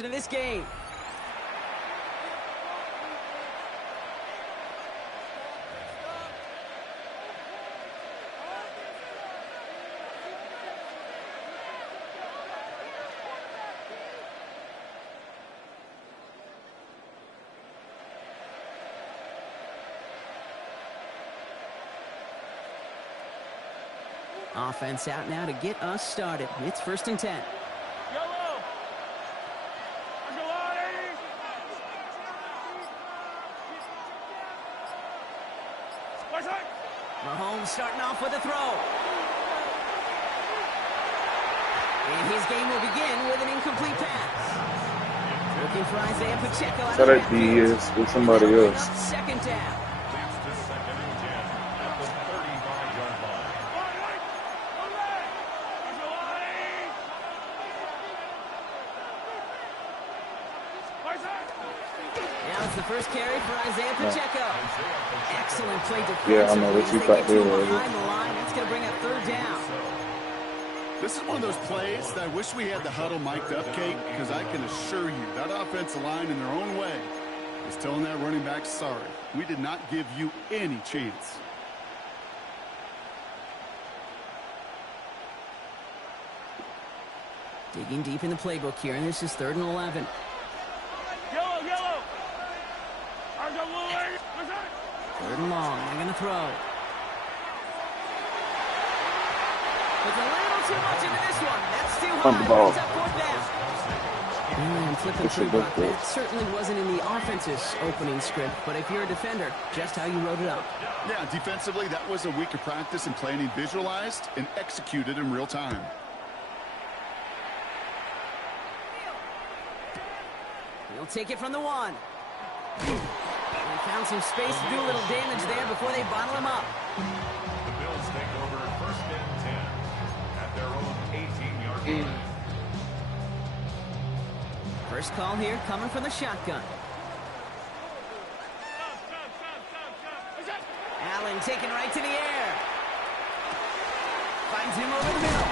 possession of this game. Offense out now to get us started. It's 1st and 10. Mahomes starting off with a throw. And his game will begin with an incomplete pass. Looking for Isaiah Pacheco out of the backfield. He is with somebody else. 2nd down. The first carry for Isaiah Pacheco. Excellent play defensively. Yeah, I know what you thought there was. Behind the line, that's going to bring up 3rd down. This is one of those plays that I wish we had the huddle mic'd up, Kate, because I can assure you that offensive line in their own way is telling that running back, sorry, we did not give you any chance. Digging deep in the playbook here, and this is 3rd and 11. Third and long. They're going to throw. With a little too much into this one. That's too high. Ball. It's up 4th down. And flipping through, Brock, that certainly wasn't in the offense's opening script, but if you're a defender, just how you wrote it up. Yeah, defensively, that was a week of practice and planning visualized and executed in real time. He'll take it from the 1. Found some space to do a little damage there before they bottle him up. The Bills take over 1st and 10 at their own 18-yard line. First call here coming from the shotgun. Allen taken right to the air. Finds him over the middle.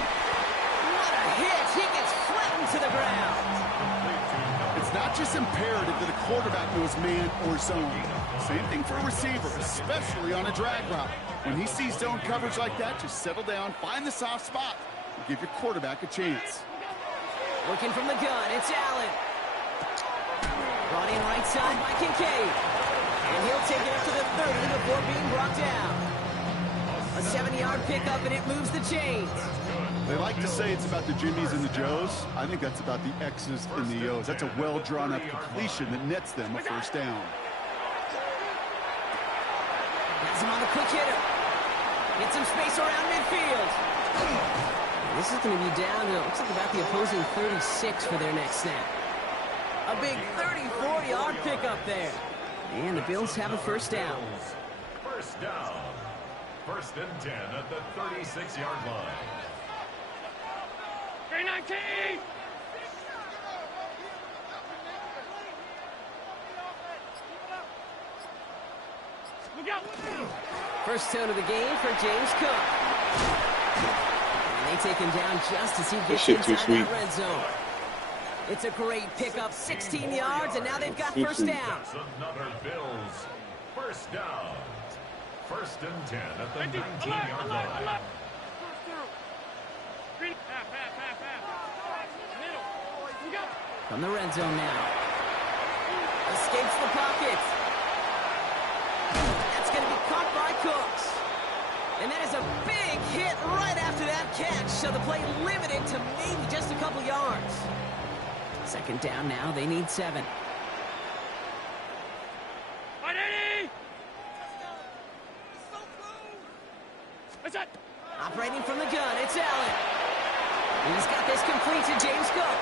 What a hit! He gets flattened to the ground. It's not just imperative that a quarterback knows man or zone. Same thing for a receiver, especially on a drag route. When he sees zone coverage like that, just settle down, find the soft spot, and give your quarterback a chance. Looking from the gun, it's Allen. Brought in right side by Kincaid. And he'll take it up to the 30 before being brought down. A 7-yard pickup, and it moves the chains. They like to say it's about the Jimmies and the Joes. I think that's about the X's and the O's. That's a well-drawn-up completion that nets them a 1st down. Has him on the quick hitter. Get some space around midfield. This is going to be down to, looks like about the opposing 36 for their next snap. A big 34-yard pickup there. And the Bills have a 1st down. 1st down. 1st and 10 at the 36-yard line. 319! First tone of the game for James Cook. And they take him down just as he gets inside that red zone. It's a great pickup, 16 yards, and now they've got 1st down. That's another Bills 1st down. 1st and 10 at the 19-yard line. From the red zone now. Escapes the pocket. That's going to be caught by Cooks. And that is a big hit right after that catch. So the play limited to maybe just a couple yards. 2nd down now. They need 7. Operating from the gun, it's Allen. He's got this complete to James Cook.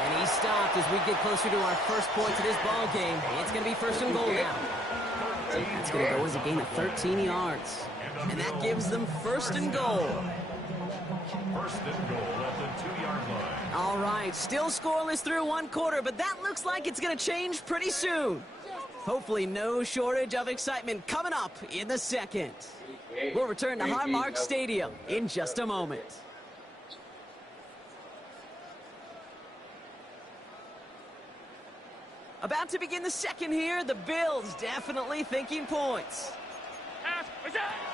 And he stopped as we get closer to our first points of this ball game. It's going to be 1st and goal now. That's going to go as a gain of 13 yards. And that gives them 1st and goal. 1st and goal at the 2-yard line. All right, still scoreless through 1 quarter, but that looks like it's going to change pretty soon. Hopefully no shortage of excitement coming up in the 2nd. We'll return to Highmark Stadium in just a moment. About to begin the second here. The Bills definitely thinking points.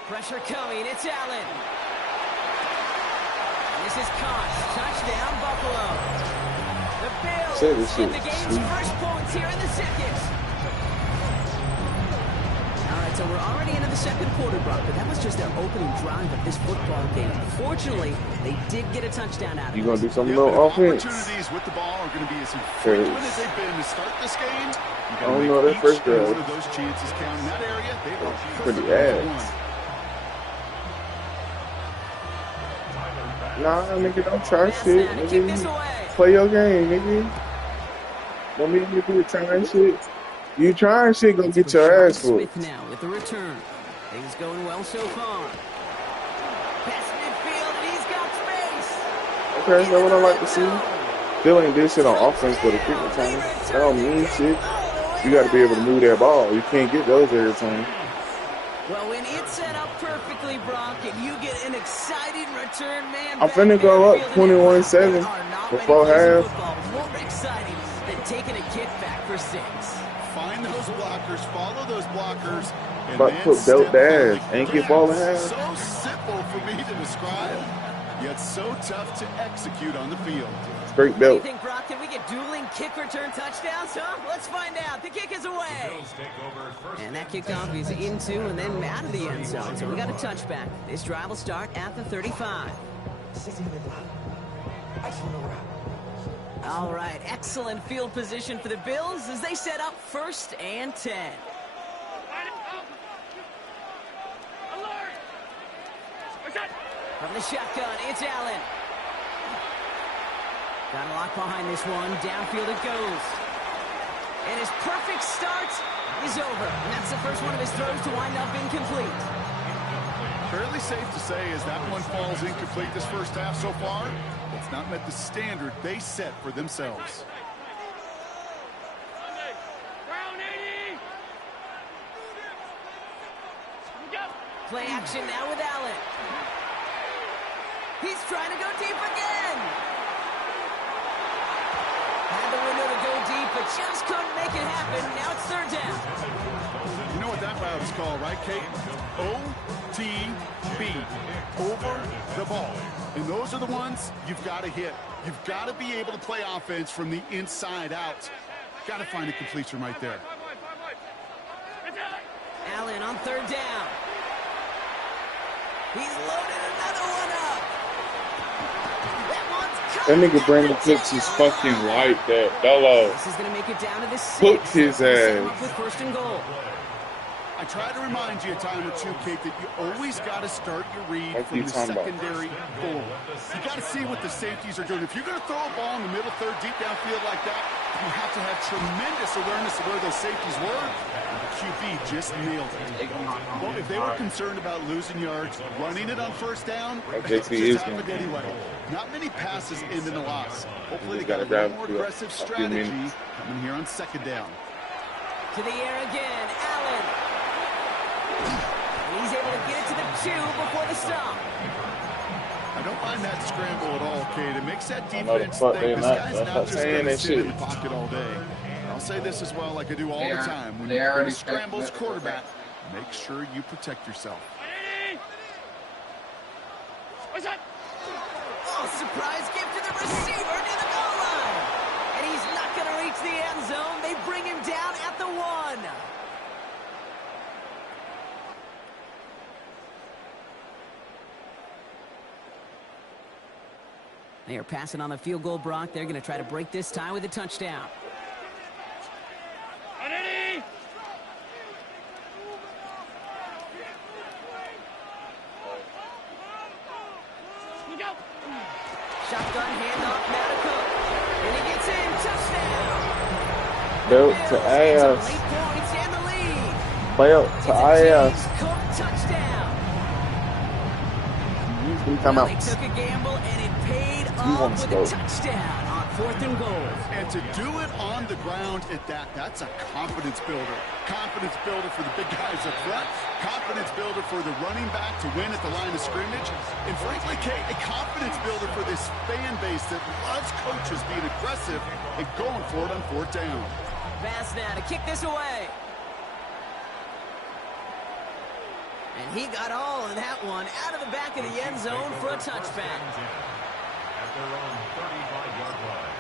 Pressure coming. It's Allen. And this is caught. Touchdown, Buffalo. The Bills get the game's first points here in the second. All right, so we're already into the second quarter, Brock, but that was just their opening drive of this football game. Fortunately, they did get a touchdown out of it. You gonna do some little offense? Opportunities with the ball are going to be as infrequent as they've been to start this game. I don't know that first drive. One of those chances count in that area. They were Pretty ass. Nah, nigga, don't try shit. Nigga, play your game, nigga. Don't make me do trying shit. You trying shit, gonna get your ass whooped. Now with the return, things going well so far. Pass midfield, and he's got space. Okay, that's what I like to see. Still ain't did shit on offense for the kick return. That don't mean shit. You got to be able to move that ball. You can't get those every time. Well, when it's set up perfectly, Brock, and you get an exciting return, man. I'm finna go up 21-7 before half. More exciting than taking a kickback for 6. Find those blockers, follow those blockers, and but put belt dash, ain't get ball in half. So simple for me to describe, yet so tough to execute on the field. Straight belt. What do you think, Brock? Can we get dueling kick return touchdowns, huh? Let's find out. The kick is away. And that kickoff is into and then out of the end zone. So we got a touchback. This drive will start at the 35. All right, excellent field position for the Bills as they set up 1st and 10. From the shotgun, it's Allen. Got a lock behind this one. Downfield it goes. And his perfect start is over. And that's the first one of his throws to wind up incomplete. Fairly safe to say as that one falls incomplete this first half so far, it's not met the standard they set for themselves. Play action now with Allen. He's trying to go deep again. Had the window to go deep, but just couldn't make it happen. Now it's 3rd down. You know what that route is called, right, Kate? OTB, over the ball. And those are the ones you've got to hit. You've got to be able to play offense from the inside out. Got to find a completion right there. Allen on 3rd down. He's loaded another one up. That nigga Brandon Cooks is fucking like that. Dolo. This is going to make it down to the 6. Cook his ass. With 1st and goal. I try to remind you a time or two, Kate, that you always got to start your read from the secondary forward. You got to see what the safeties are doing. If you're going to throw a ball in the middle third, deep downfield like that, you have to have tremendous awareness of where those safeties were. The QB just nailed it. Well, if they were concerned about losing yards, running it on 1st down, just happened anyway. Not many passes end in a loss. Hopefully they got a little more aggressive strategy coming here on 2nd down. To the air again, Allen. And he's able to get it to the 2 before the stop. I don't mind that scramble at all, Kate. It makes that defense think this guy's not just going to sit in the pocket all day. I'll say this as well, like I do all the time. When you scrambles quarterback, make sure you protect yourself. Oh, surprise gift to the receiver near the goal line. And he's not going to reach the end zone. They bring him down at the 1. They are passing on the field goal, Brock. They're going to try to break this tie with a touchdown. Shotgun handoff, now to Cook. And he gets in, touchdown. Belt to ass. Late points and the lead. Belt to ass. Cook touchdown. Well, they took a gamble and it paid off with a touchdown on 4th and goal. And to do it on the ground at that, that's a confidence builder. Confidence builder for the big guys up front. Confidence builder for the running back to win at the line of scrimmage. And frankly, Kate, a confidence builder for this fan base that loves coaches being aggressive and going for it on 4th down. pass now to kick this away. And he got all of that one out of the back of the end zone for a touchback. At their own 35-yard line.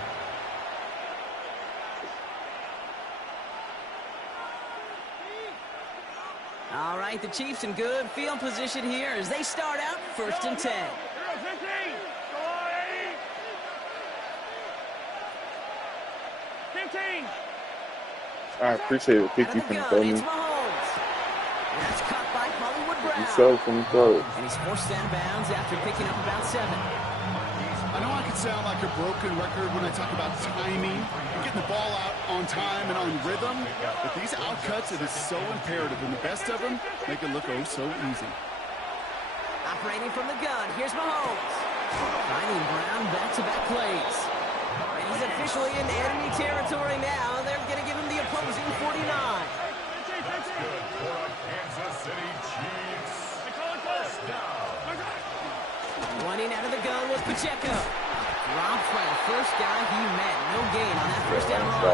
All right, the Chiefs in good field position here as they start out 1st and 10. I appreciate it. Thank you for telling me. That's caught by Hollywood Brown. Yourself from the throw. And he's forced out of bounds after picking up about 7. I know I could sound like a broken record when I talk about timing and getting the ball out on time and on rhythm, but these outcuts, it is so imperative, and the best of them make it look oh so easy. Operating from the gun, here's Mahomes. Finding Brown back-to-back plays. And he's officially in enemy territory now. They're going to give him the opposing 49. That's good for a Kansas City Chiefs. First down. Running out of the gun was Pacheco. Dropped by the first guy he met. No gain on that first down run.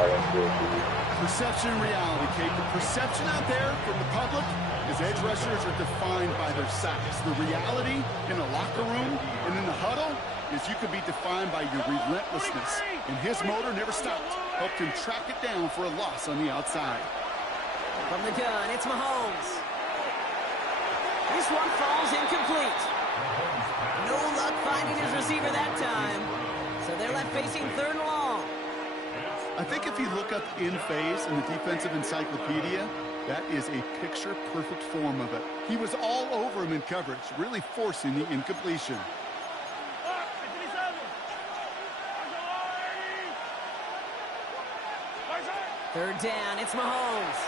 Perception, reality, Kate. The perception out there from the public is edge rushers are defined by their size. The reality in the locker room and in the huddle is you could be defined by your relentlessness. And his motor never stopped. Helped him track it down for a loss on the outside. From the gun, it's Mahomes. This one falls incomplete. No luck finding his receiver that time. So they're left facing 3rd and long. I think if you look up in phase in the defensive encyclopedia, that is a picture-perfect form of it. He was all over him in coverage, really forcing the incompletion. Third down, it's Mahomes.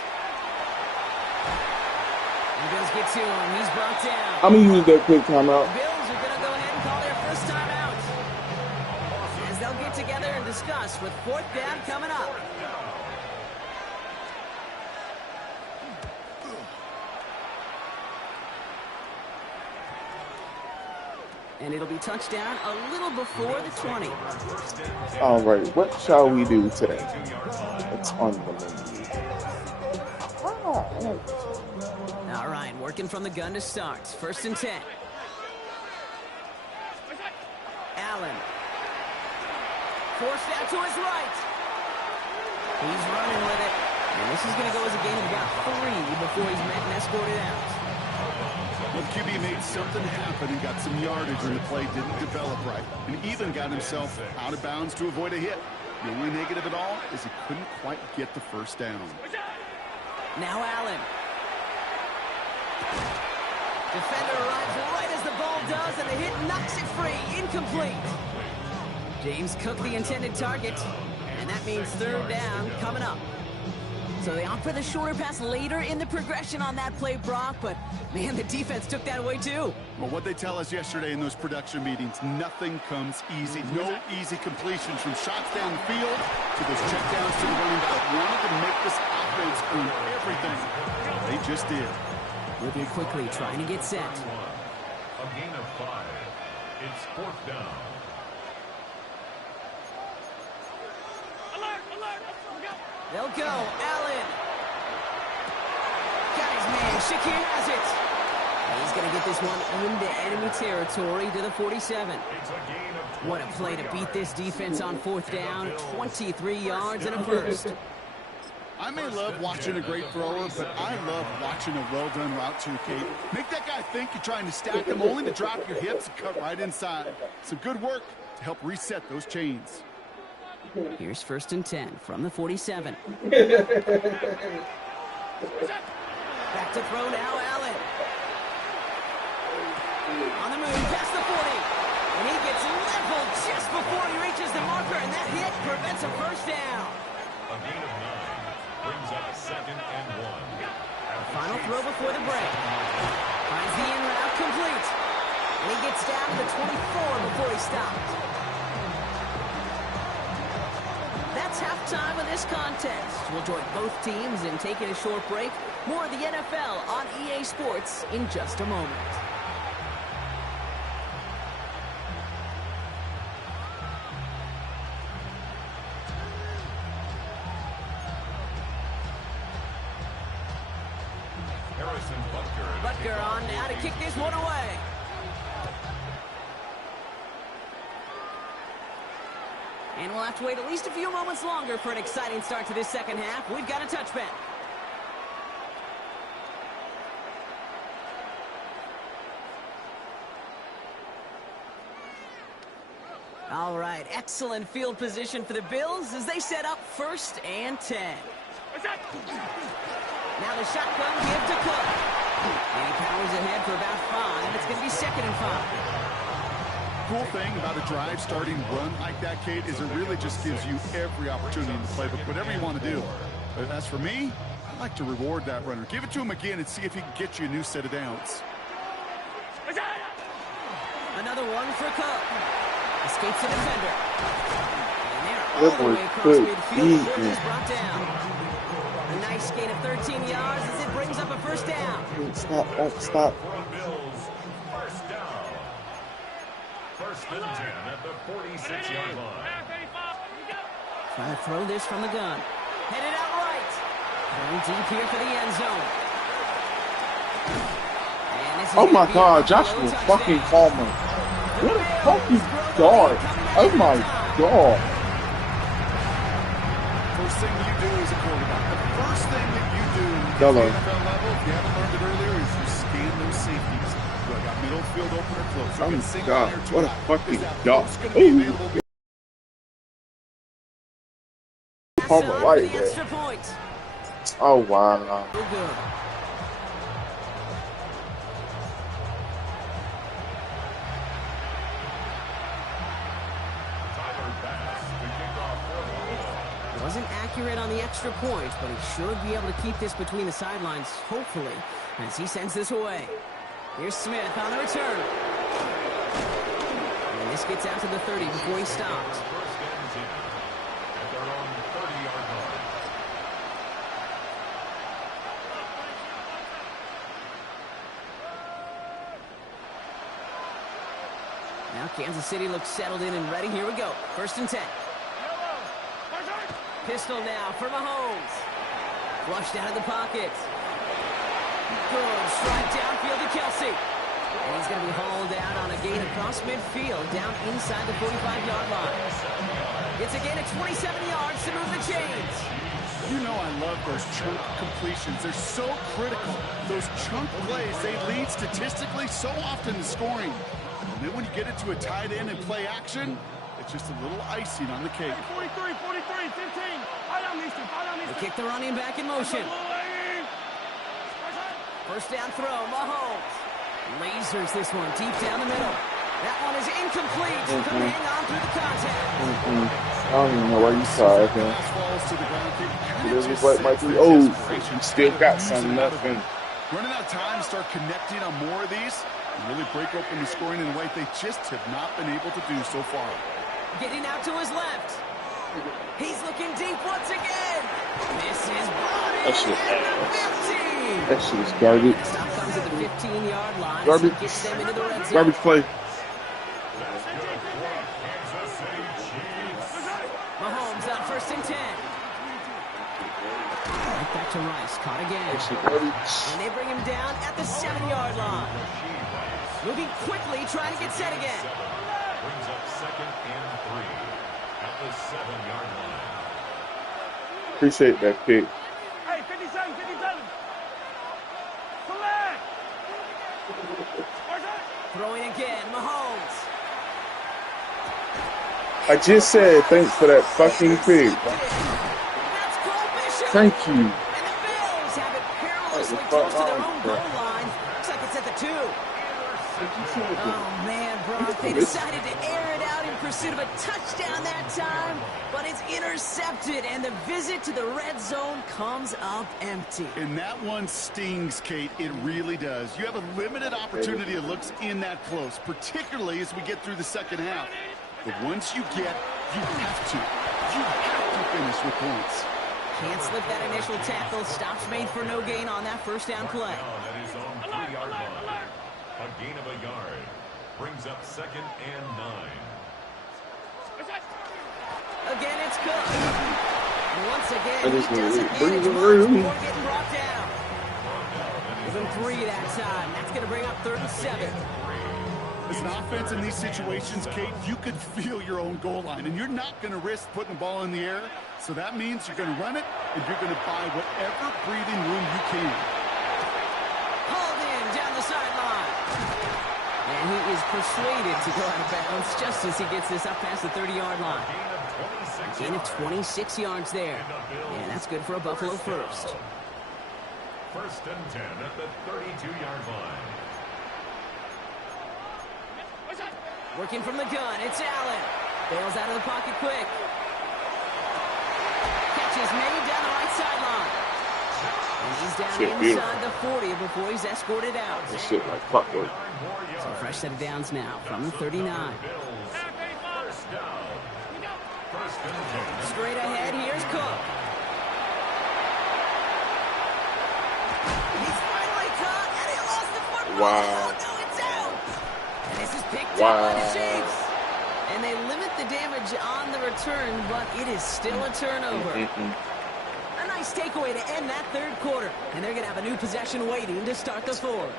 He does get to him. He's brought down. I'm going to use that quick timeout. Bills are going to go ahead and call their first timeout. As they'll get together and discuss with 4th down coming up. And it'll be touchdown a little before the 20. All right, what shall we do today? It's on the menu. All right, working from the gun to start. 1st and 10. Allen. Forced out to his right. He's running with it. And this is going to go as a gain of about 3 before he's met and escorted out. Well, the QB made something happen and got some yardage when the play didn't develop right, and even got himself out of bounds to avoid a hit. The only negative at all is he couldn't quite get the first down. Now Allen. Defender arrives right as the ball does, and the hit knocks it free. Incomplete. James Cook the intended target, and that means 3rd down coming up. So they opt for the shorter pass later in the progression on that play, Brock, but man, the defense took that away too. Well, what they tell us yesterday in those production meetings, nothing comes easy. No easy completions from shots down the field to those checkdowns to the running back. Wanted to make this offense earn everything. They just did. Moving quickly, trying to get set. A gain of 5. It's 4th down. They'll go. Allen. Got his man. Shakir has it. He's going to get this one into enemy territory to the 47. What a play to beat this defense on 4th down. 23 yards and a first. I may love watching a great thrower, but I love watching a well-done route too, Kate. Make that guy think you're trying to stack him, only to drop your hips and cut right inside. Some good work to help reset those chains. Here's 1st and 10 from the 47. Back to throw now, Allen. On the move, past the 40. And he gets leveled just before he reaches the marker, and that hit prevents a first down. A gain of 9 brings up 2nd and 1. Final throw before the break. Finds the in route complete. And he gets down to the 24 before he stopped. That's halftime of this contest. We'll join both teams in taking a short break. More of the NFL on EA Sports in just a moment. kicker on now to kick this one away. And we'll have to wait at least a few moments longer for an exciting start to this second half. We've got a touchback. All right, excellent field position for the Bills as they set up 1st and 10. Now the shotgun give to Cook. And he powers ahead for about 5. It's going to be 2nd and 5. Cool thing about a drive starting run like that, Kate, is it really just gives you every opportunity in the playbook, whatever you want to do. But as for me, I like to reward that runner. Give it to him again and see if he can get you a new set of downs. Another one for Cook. Escapes the defender. And they're all the way across midfield before he's brought down. A nice gain of 13 yards as it brings up a 1st down. Stop. First and 10 at the 46-yard line. Trying to throw this from the gun. Headed out right. Going deep here for the end zone. Oh my God, Joshua fucking Palmer. What a fucking guard. Oh my God. First thing you do as a quarterback, the first thing that you do at the Yellow. NFL level, if you haven't learned it earlier, is you scan those safeties. You got middle field open or close. Oh my God, what a fucking dog. Palmer right there. Oh wow. Wasn't accurate on the extra point, but he should be able to keep this between the sidelines, hopefully, as he sends this away. Here's Smith on the return. And this gets out to the 30 before he stops. First and 10 at their own 30-yard line. Now Kansas City looks settled in and ready. Here we go. 1st and 10. Pistol now for Mahomes. Flushed out of the pocket. Good strike downfield to Kelsey. And he's going to be hauled out on a gain across midfield down inside the 45-yard line. It's a gain of 27 yards to move the chains. You know I love those chunk completions. They're so critical. Those chunk plays, they lead statistically so often to scoring. And then when you get it to a tight end and play action, it's just a little icing on the cake. 43, 15. They kick the running back in motion. 1st down throw, Mahomes. Lasers this one deep down the middle. That one is incomplete. Couldn't hang on through the contact. I don't even know why you saw it, man. It was like my 3. Oh, still got some left in. Running out of time to start connecting on more of these and really break open the scoring in a way they just have not been able to do so far. Getting out to his left. He's looking deep once again. This is brought in at the 15. That shit is garbage. Stop comes at the 15-yard line. Garbage. Gets them into the red zone. Garbage play. Mahomes on 1st and 10. Right back to Rice. Caught again. That shit garbage. And they bring him down at the 7-yard line. Moving quickly, trying to get set again. Brings up 2nd and 3 at the 7-yard line. Appreciate that pick. Hey, 57. Collect. Throwing again, Mahomes. I just said thanks for that fucking pick. That's Cole Bishop. Thank you. And the Bills have it perilously close to their own goal line. Looks like it's at the 2. Oh, man, Brock. They decided to air it out in pursuit of a touchdown that time, but it's intercepted, and the visit to the red zone comes up empty. And that one stings, Kate. It really does. You have a limited opportunity of looks in that close, particularly as we get through the second half. But once you get, you have to finish with points. Can't slip that initial tackle. Stops made for no gain on that 1st down play. Down at his own 3-yard line. A gain of a yard. Brings up 2nd and 9. Again, it's Cook. Once again, I he just doesn't bring manage the much room. before getting brought down. Gave him 3 that time. That's going to bring up 3rd and 7. As an offense in these situations, Kate, you could feel your own goal line, and you're not going to risk putting the ball in the air. So that means you're going to run it, and you're going to buy whatever breathing room you can. Hauled in down the sideline. And he is persuaded to go out of bounds just as he gets this up past the 30-yard line. Gain of 26 yards there. And that's good for a Buffalo first. 1st and 10 at the 32-yard line. Working from the gun, it's Allen. Bails out of the pocket quick. Catch is made down the right sideline. And he's down inside the 40 before he's escorted out. This shit like clockwork. So a fresh set of downs now from the 39. Straight ahead, here's Cook. He's finally caught, and he lost the football. Wow. Oh, no, it's out. And this is picked Wow. up by the Chiefs. And they limit the damage on the return, but it is still a turnover. A nice takeaway to end that 3rd quarter. And they're going to have a new possession waiting to start the 4th.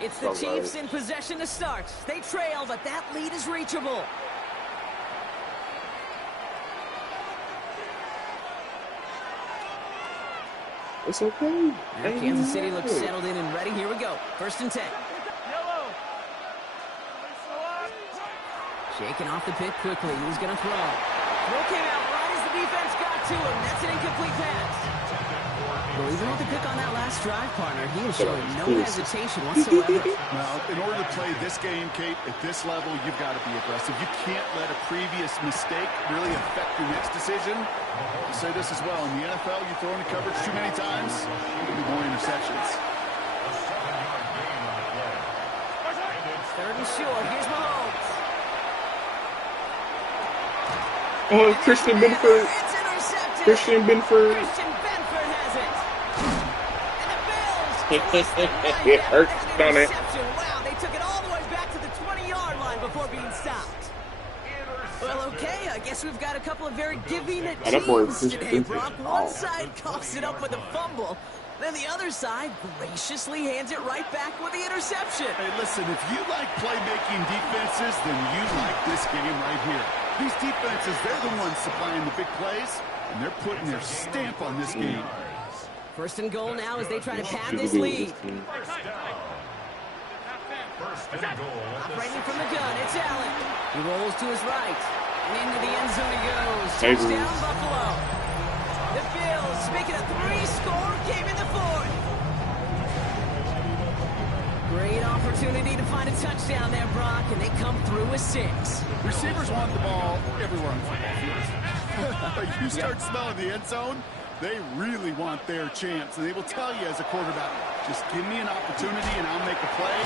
It's the Chiefs in possession to start. They trail, but that lead is reachable. It's okay. Now Kansas City looks settled in and ready. Here we go. 1st and 10. Shaking off the pick quickly. He's going to throw. Throw came out right as the defense got to him. That's an incomplete pass. Well, even with the pick on that last drive, partner, he is showing no hesitation whatsoever. Now, in order to play this game, Kate, at this level, you've got to be aggressive. You can't let a previous mistake really affect your next decision. I'll say this as well. In the NFL, you throw into coverage too many times, there'll be more interceptions. 3rd and short. Here's Mahomes. Oh, Christian Benford. It's intercepted. Christian Benford. Christian Benford has it. And the Bills. It hurts, don't it? Interception. Wow, they took it all the way back to the 20-yard line before being stopped. Well, okay, I guess we've got a couple of very giving that boy is teams today, Benford. Brock. One side coughs it up with a fumble. Then the other side graciously hands it right back with the interception. Hey, listen, if you like playmaking defenses, then you like this game right here. These defenses, they're the ones supplying the big plays, and they're putting their stamp on this game. 1st and goal now as they try to pad this lead. Operating from the gun, it's Allen. He rolls to his right. And into the end zone he goes. Touchdown, Buffalo. The Bills making a 3-score game in the 4th. Great opportunity to find a touchdown there, Brock, and they come through with 6. Receivers want the ball everywhere on the football field. You start smelling the end zone, they really want their chance. And they will tell you as a quarterback, just give me an opportunity and I'll make a play.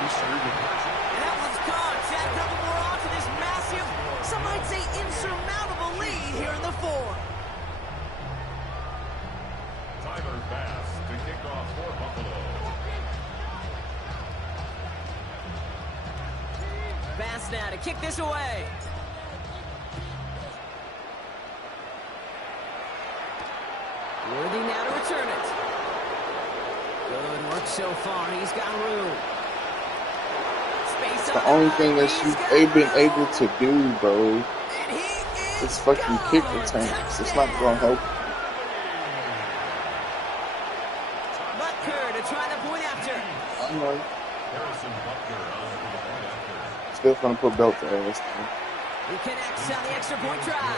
He sure did. And that one's caught. Add a couple more on to this massive, some might say insurmountable lead here in the 4th. Tyler Bass to kick off for Buffalo. Bass now to kick this away. Worthy now to return it. Good work so far. He's got room. Space The only thing that you've been able to do, bro, is fucking kick returns. It's not gonna help. Butker to try the point after. I'm like, Harrison Butker on for the point after. still gonna put belt to ass. He connects on the extra point try.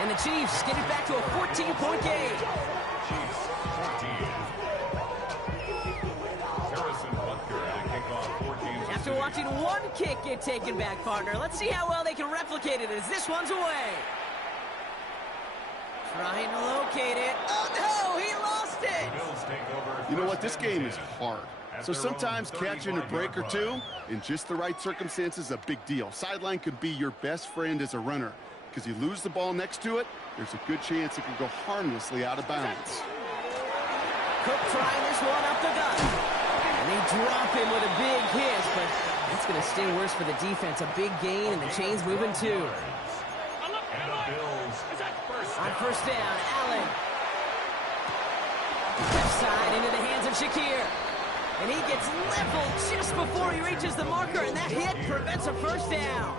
And the Chiefs get it back to a 14-point game. Chiefs 14. Harrison Butker to kick off 14. After watching one kick get taken back, partner, let's see how well they can replicate it as this one's away. Trying to locate it. Oh, no, he lost it. Bills take over. You know what? This game is hard. So sometimes catching a break or two in just the right circumstances is a big deal. Sideline could be your best friend as a runner because you lose the ball next to it, there's a good chance it could go harmlessly out of bounds. Cook trying this one up the gut. And they drop him with a big hit, but that's going to sting worse for the defense. A big gain, and the chain's moving too. And the Bills On 1st down, Allen. Left side into the hands of Shakir. And he gets leveled just before he reaches the marker, and that hit prevents a first down.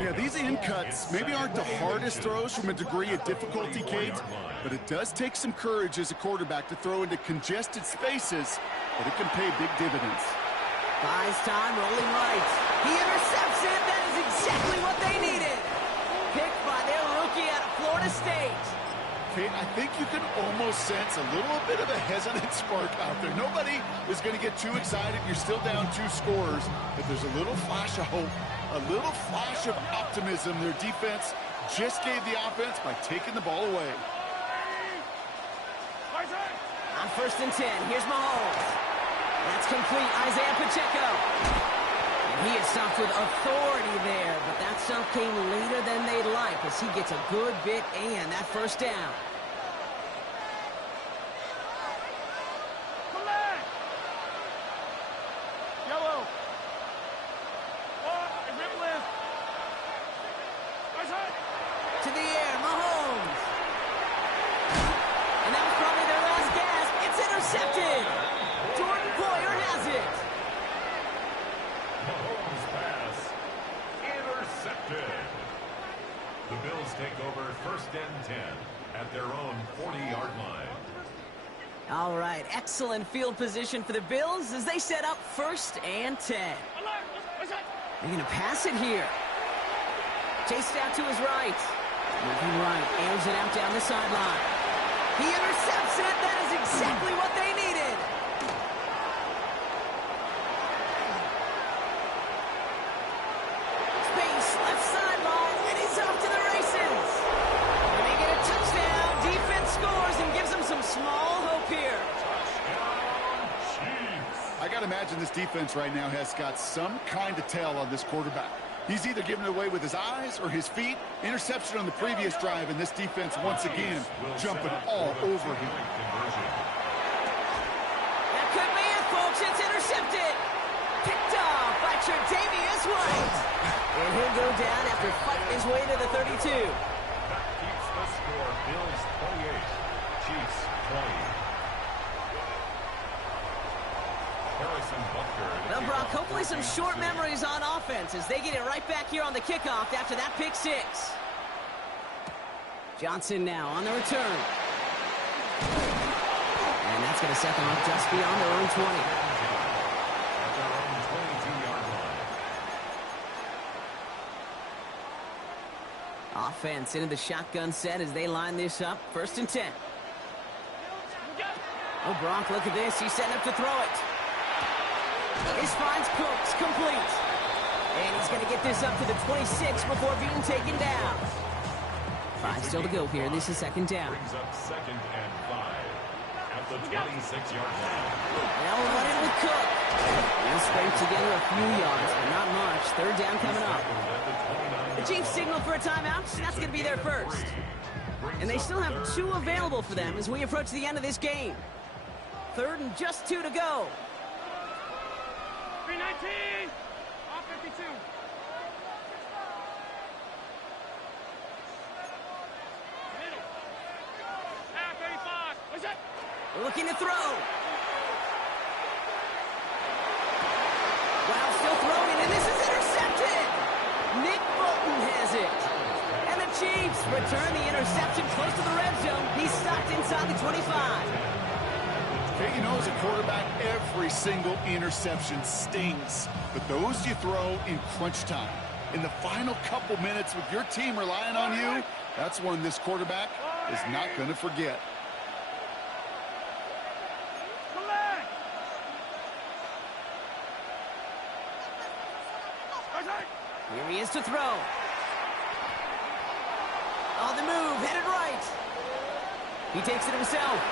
Yeah, these in cuts maybe aren't the hardest throws from a degree of difficulty, Kate, but it does take some courage as a quarterback to throw into congested spaces, but it can pay big dividends. Buys time, rolling right. He intercepts it. That is exactly what they needed. Picked by their rookie out of Florida State. Kate, I think you can almost sense a little bit of a hesitant spark out there. Nobody is going to get too excited. You're still down 2 scores, but there's a little flash of hope, a little flash of optimism. Their defense just gave the offense by taking the ball away. On 1st and 10, here's Mahomes. That's complete, Isaiah Pacheco. And he is stopped with authority there, but that stop came later than they'd like as he gets a good bit and that first down. Yellow. To the air, Mahomes. And that was probably their last gasp. It's intercepted. Jordan Poyer has it. Mahomes pass intercepted. The Bills take over 1st and 10 at their own 40-yard line. All right, excellent field position for the Bills as they set up 1st and 10. They're going to pass it here. Chased out to his right. Moving right, airs it out down the sideline. He intercepts it. That is exactly what they needed. Space, left sideline, and he's off to the races. And they get a touchdown. Defense scores and gives them some small hope here. I got to imagine this defense right now has got some kind of tell on this quarterback. He's either giving it away with his eyes or his feet. Interception on the previous drive, and this defense once again jumping all over him. That could be it, folks. It's intercepted. Picked off by Tre'Davious White. And he'll go down after fighting his way to the 32. That keeps the score. Bills 28, Chiefs 20. Well, Brock, hopefully some short memories on offense as they get it right back here on the kickoff after that pick 6. Johnson now on the return. And that's going to set them up just beyond their own 20. At their own 22-yard line. Offense into the shotgun set as they line this up. 1st and 10. Oh, Brock, look at this. He's setting up to throw it. He finds Cooks, complete. And he's going to get this up to the 26 before being taken down. 5 still to go here. This is 2nd down. Brings up 2nd and 5 at the 26-yard line. Now we're running with Cook. He'll scrape together a few yards, but not much. 3rd down coming up. The Chiefs signal for a timeout. That's going to be their first. And they still have 2 available for them as we approach the end of this game. 3rd and just 2 to go. 319. Off 52. Middle. Now 35. What's that? Looking to throw. Wow, still throwing, and this is intercepted. Nick Bolton has it. And the Chiefs return the interception close to the red zone. He's stopped inside the 25. Okay, you know, as a quarterback, every single interception stings. But those you throw in crunch time. In the final couple minutes with your team relying on you, that's one this quarterback is not going to forget. Here he is to throw. On the move, headed right. He takes it himself.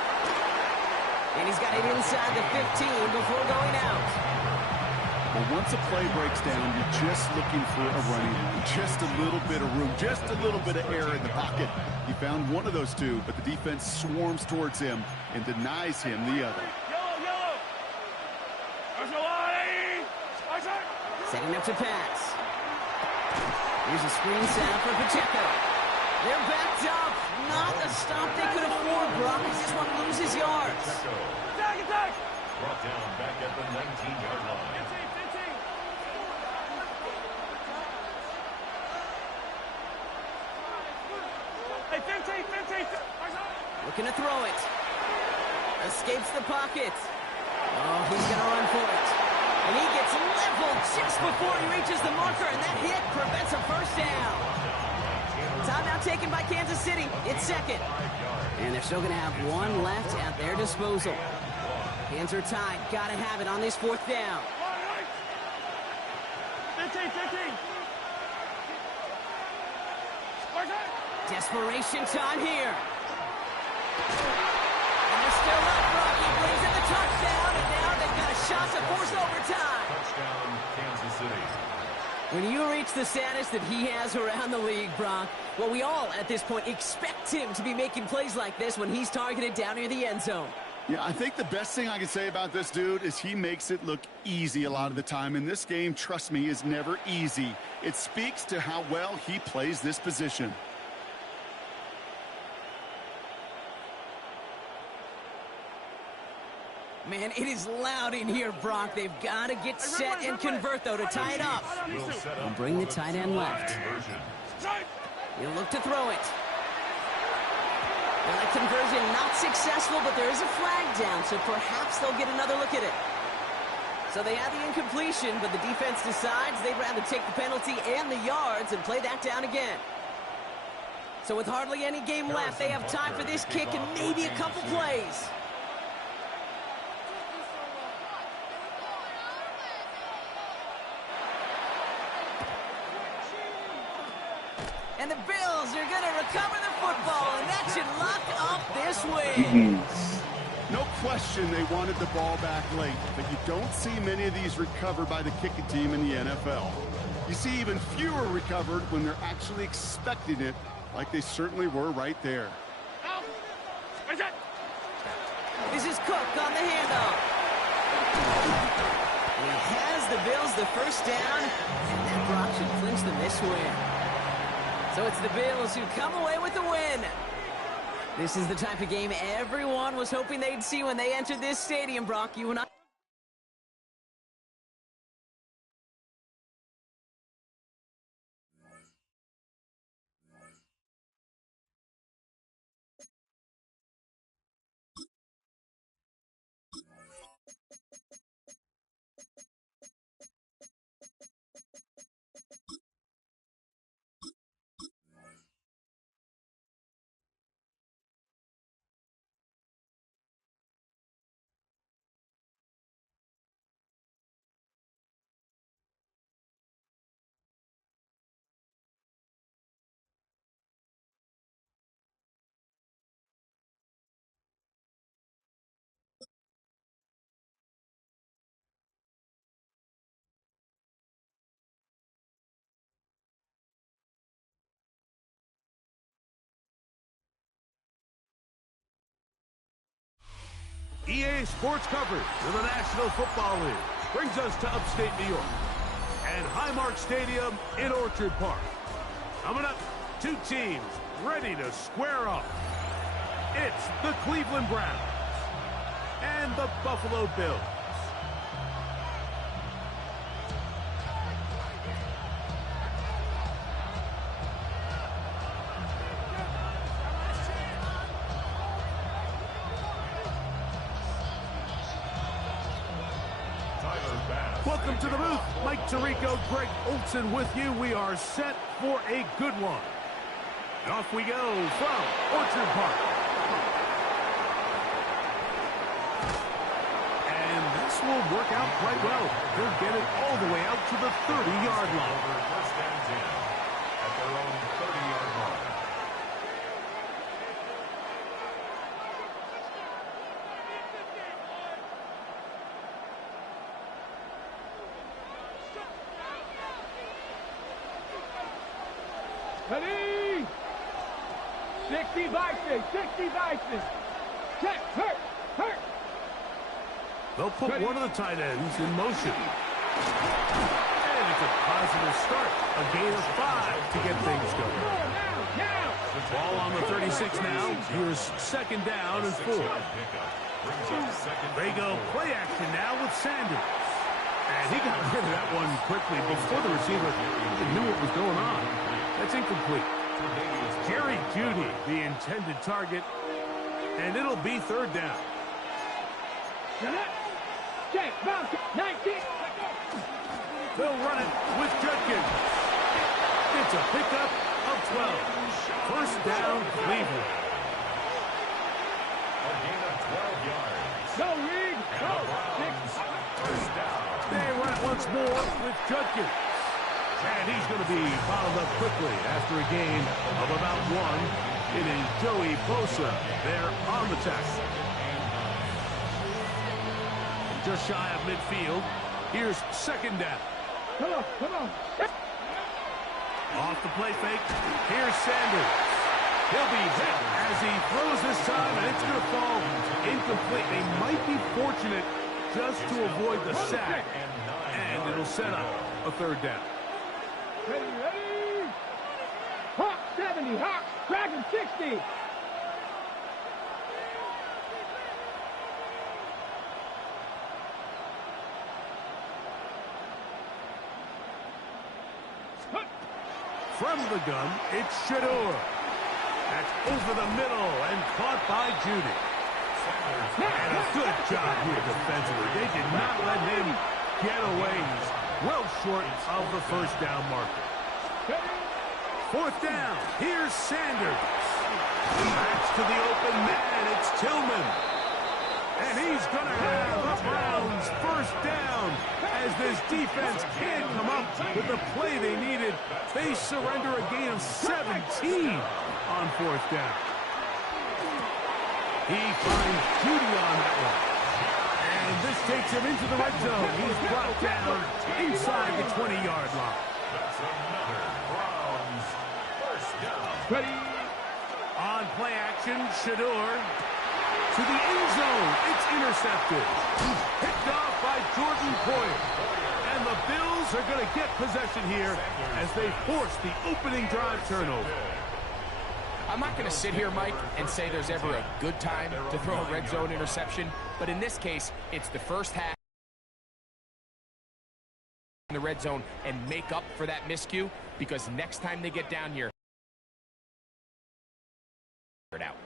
And he's got it inside the 15 before going out. Well, once a play breaks down, you're just looking for a running room. Just a little bit of room, just a little bit of air in the pocket. He found one of those 2, but the defense swarms towards him and denies him the other. Setting up to pass. Here's a screen set for Pacheco. They're backed up. Not a stop they could afford, Brock. He just want to lose his yards. Attack, attack! Brought down back at the 19-yard line. 15. Hey, 15. Looking to throw it. Escapes the pocket. Oh, he's going to run for it. And he gets leveled just before he reaches the marker, and that hit prevents a first down. Timeout taken by Kansas City. It's second. And they're still going to have one left at their disposal. Hands are tied. Got to have it on this fourth down. 15. Desperation time here. And they're still up. Rocky brings in the touchdown, and now they've got a shot to force overtime. Touchdown, Kansas City. When you reach the status that he has around the league, Brock, well, we all at this point expect him to be making plays like this when he's targeted down near the end zone. Yeah, I think the best thing I can say about this dude is he makes it look easy a lot of the time. And this game, trust me, is never easy. It speaks to how well he plays this position. Man, it is loud in here, Brock. They've got to get set and convert, though, to tie it up. And bring the tight end left. He'll look to throw it. Well, that conversion not successful, but there is a flag down, so perhaps they'll get another look at it. So they had the incompletion, but the defense decides they'd rather take the penalty and the yards and play that down again. So with hardly any game left, they have time for this kick and maybe a couple plays. And the Bills are going to recover the football, and that should lock up this win. No question they wanted the ball back late, but you don't see many of these recovered by the kicking team in the NFL. You see even fewer recovered when they're actually expecting it, like they certainly were right there. This is Cook on the handoff. And he has the Bills the first down, and that Brock should clinch them this win. So it's the Bills who come away with the win. This is the type of game everyone was hoping they'd see when they entered this stadium, Brock. You and I. EA Sports coverage of the National Football League brings us to upstate New York and Highmark Stadium in Orchard Park. Coming up, two teams ready to square up. It's the Cleveland Browns and the Buffalo Bills. Welcome to the booth. Mike Tirico, Greg Olson with you. We are set for a good one. And off we go from Orchard Park. And this will work out quite well. They'll get it all the way out to the 30-yard line. First and 10 at their own 30-yard line. Ready? 60 Bison. Check, hurt. They'll put one of the tight ends in motion. And it's a positive start. A gain of 5 to get things going. Now. Ball on the 36 now. Here's second down and 4. They go play action now with Sanders. And he got rid of that one quickly before the receiver even knew what was going on. That's incomplete. Jerry Jeudy, the intended target, and it'll be third down. Check, bounce, 19. They'll run it with Judkins. It's a pickup of 12. First down, Cleveland. A gain of 12 yards. Go, Reed. Go. First down. They run it once more with Judkins. And he's going to be fouled up quickly after a gain of about 1. It is Joey Bosa there on the tackle. Just shy of midfield. Here's second down. Come on, come on. Off the play fake. Here's Sanders. He'll be hit as he throws this time, and it's going to fall incomplete. They might be fortunate just to avoid the sack, and it'll set up a third down. Ready, ready. Hawk 70, Hawk, Dragon 60. From the gun, it's Shador. That's over the middle and caught by Jeudy. And a good job here defensively. They did not let him get away. He's well short of the first down marker. Fourth down. Here's Sanders. Backs to the open man. It's Tillman. And he's going to have the Browns first down as this defense can't come up with the play they needed. They surrender a gain of 17 on fourth down. He finds Jeudy on that one. And this takes him into the red zone. He's brought down inside the 20-yard line. That's another Browns first down. Ready. On play action, Shador to the end zone. It's intercepted. Picked off by Jordan Poyer. And the Bills are going to get possession here as they force the opening drive turnover. I'm not going to sit here, Mike, and say there's ever a good time to throw a red zone interception, but in this case, it's the first half in the red zone and make up for that miscue, because next time they get down here, it out.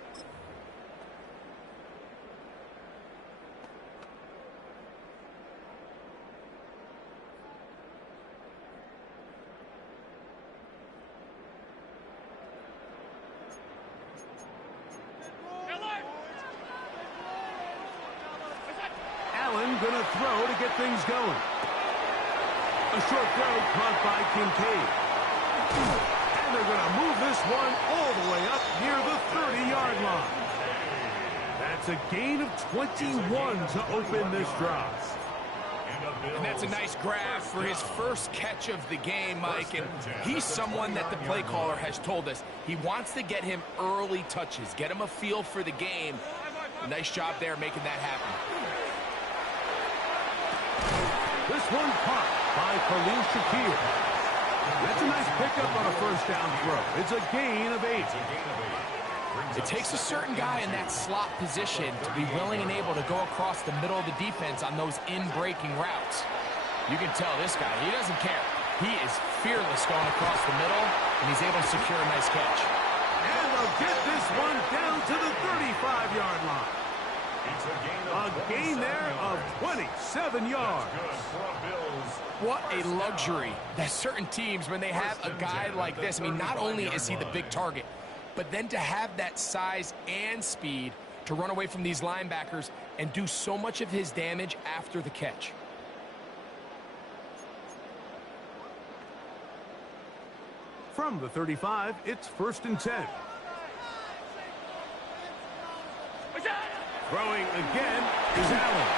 Allen gonna throw to get things going. A short throw caught by Kincaid. And they're gonna move this one all the way up near the 30-yard line. That's a gain of 21 to open this drive. And that's a nice grab for his first catch of the game, Mike. And he's someone that the play caller has told us he wants to get him early touches, get him a feel for the game. Nice job there making that happen. This one caught by Khalil Shakir. That's a nice pickup on a first down throw. It's a gain of 8. It takes a certain guy in that slot position to be willing and able to go across the middle of the defense on those in-breaking routes. You can tell this guy, he doesn't care. He is fearless going across the middle, and he's able to secure a nice catch. And they'll get this one down to the 35-yard line. A gain there of 27 yards. What a luxury that certain teams, when they have a guy like this, I mean, not only is he the big target, but then to have that size and speed to run away from these linebackers and do so much of his damage after the catch. From the 35, it's 1st and 10. Throwing again is Allen.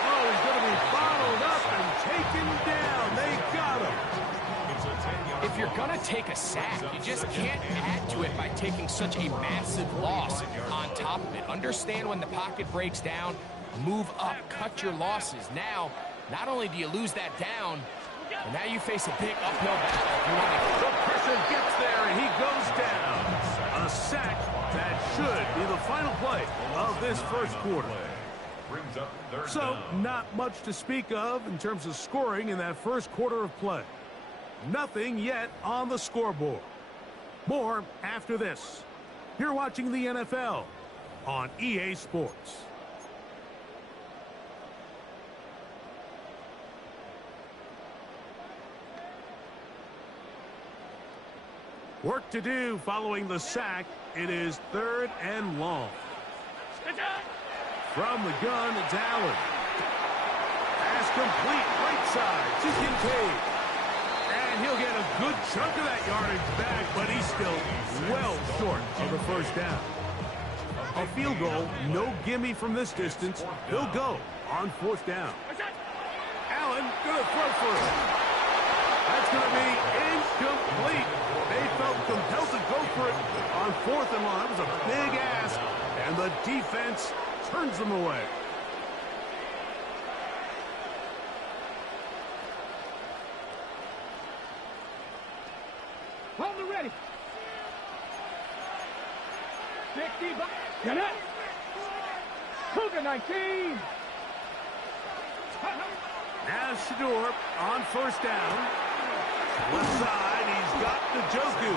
Oh, he's going to be bottled up and taken down. They got him. If you're going to take a sack, you just can't add to it by taking such a massive loss on top of it. Understand when the pocket breaks down, move up, cut your losses. Now, not only do you lose that down, but now you face a big uphill battle. The pressure gets there, and he goes down. A sack that should be the final play of this first quarter. brings up third So, down. not much to speak of in terms of scoring in that first quarter of play. Nothing yet on the scoreboard. More after this. You're watching the NFL on EA Sports. Work to do following the sack. It is 3rd and long. From the gun, it's Allen. Pass complete, right side to Kincaid. And he'll get a good chunk of that yardage back, but he's still well short of the first down. A field goal, no gimme from this distance. He'll go on 4th down. Allen gonna throw for it. That's gonna be incomplete. They felt compelled to go for it on 4th and long. That was a big ask, and the defense turns them away. Hold it ready. 60 bucks. Get it. Cougar 19. Now Shador on 1st down. Left side, he's got Njoku.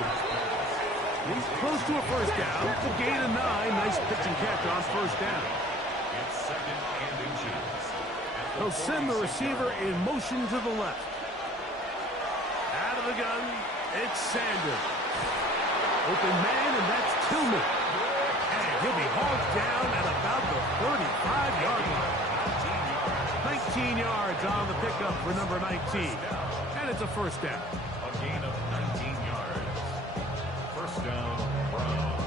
He's close to a 1st down. It's a gain of 9. Nice pitch and catch on 1st down. It's 2nd and inches. They'll send the receiver in motion to the left. Out of the gun, it's Sanders. Open man, and that's Tillman. And he'll be hauled down at about the 35-yard line. 19 yards on the pickup for number 19. And it's a 1st down. A gain of 19 yards. 1st down, Browns.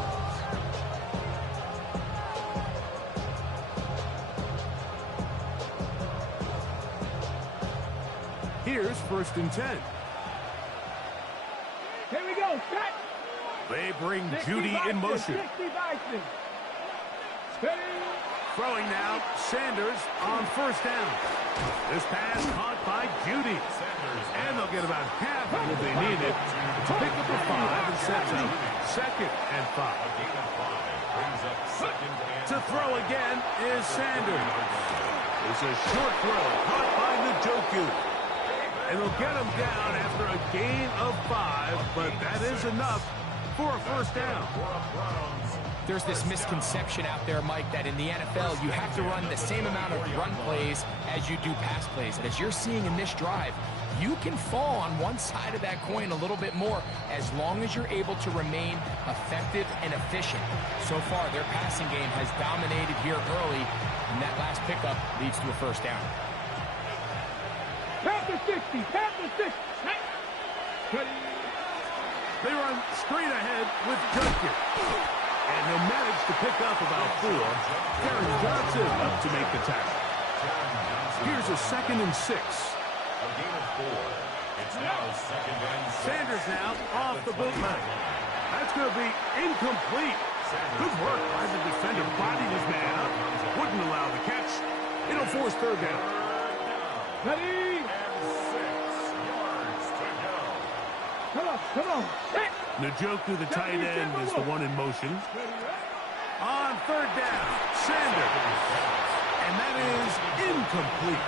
Here's 1st and 10. Here we go. Set. They bring 60 Judy in Bison, motion. 60 Bison. Steady. Throwing now, Sanders on 1st down. This pass caught by Judy. And they'll get about half of what they needed to pick up a 5 and sets up 2nd and 5. A gain of 5 brings up 2nd and To throw again is Sanders. It's a short throw caught by Njoku. And they'll get him down after a gain of 5, but that is enough for a 1st down. There's this misconception out there, Mike, that in the NFL, you have to run the same amount of run plays as you do pass plays. And as you're seeing in this drive, you can fall on one side of that coin a little bit more as long as you're able to remain effective and efficient. So far, their passing game has dominated here early, and that last pickup leads to a 1st down. Panther 60. Panther 60. Steady. They run straight ahead with Duncan. And he'll manage to pick up about 4. Karen Johnson up to make the tackle. Here's a 2nd and 6. a gain of 4. It's now 2nd and 6. Sanders now off the bootleg. That's going to be incomplete. Good work by the defender. Bodied his man up. Wouldn't allow the catch. It'll force 3rd down. Ready. And 6 yards to go. Come on. Come on. Set. Njoku, the tight end, is the one in motion. On 3rd down, Sanders. And that is incomplete.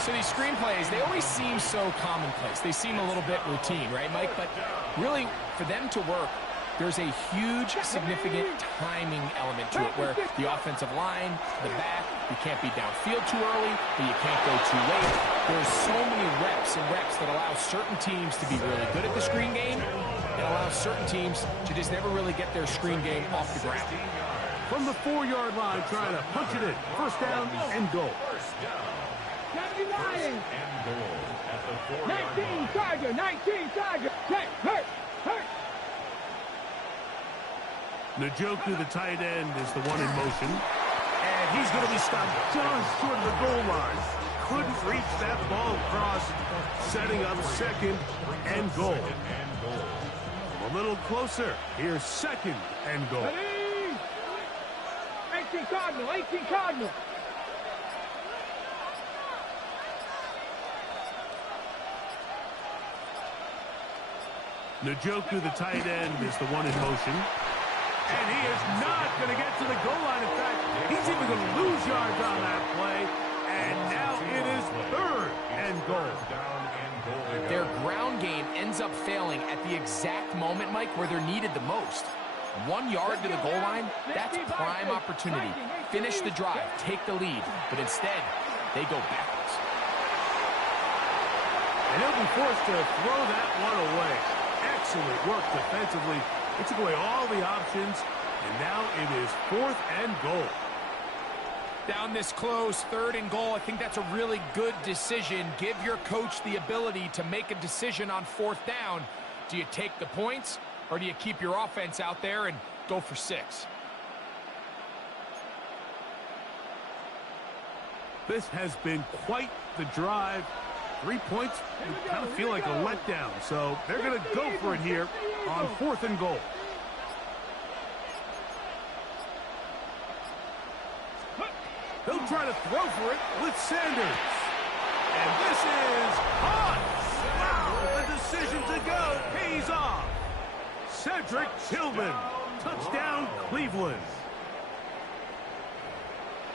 So these screen plays, they always seem so commonplace. They seem a little bit routine, right, Mike? But really, for them to work, there's a huge, significant timing element to it where the offensive line, the back, you can't be downfield too early, but you can't go too late. There's so many reps and reps that allow certain teams to be really good at the screen game and allow certain teams to just never really get their screen game off the ground. From the 4-yard line, trying to punch it in. 1st down and goal. 79. And goal at the 4-yard 19 line. Tiger. 19 Tiger. Set. Hurt. Hurt. Njoku, the tight end, is the one in motion. And he's going to be stopped just short of the goal line. Couldn't reach that ball across, setting up 2nd and goal. A little closer. Here's 2nd and goal. Ready. 18 Cardinal. 18 Cardinal. Njoku, the tight end, is the one in motion. And he is is not going to get to the goal line. In fact, he's even going to lose yards on that play. And now it is 3rd and goal. Their ground game ends up failing at the exact moment, Mike, where they're needed the most. 1 yard to the goal line, that's prime opportunity. Finish the drive, take the lead, but instead, they go backwards. And he'll be forced to throw that one away. Excellent work defensively. It took away all the options, and now it is 4th and goal. Down this close, 3rd and goal. I think that's a really good decision. Give your coach the ability to make a decision on 4th down. Do you take the points, or do you keep your offense out there and go for 6? This has been quite the drive. 3 points, you kind of feel like a letdown. So they're going to go for it here on 4th and goal. They'll try to throw for it with Sanders. And this is hot. Wow, the decision to go pays off. Cedric Tillman, touchdown Cleveland.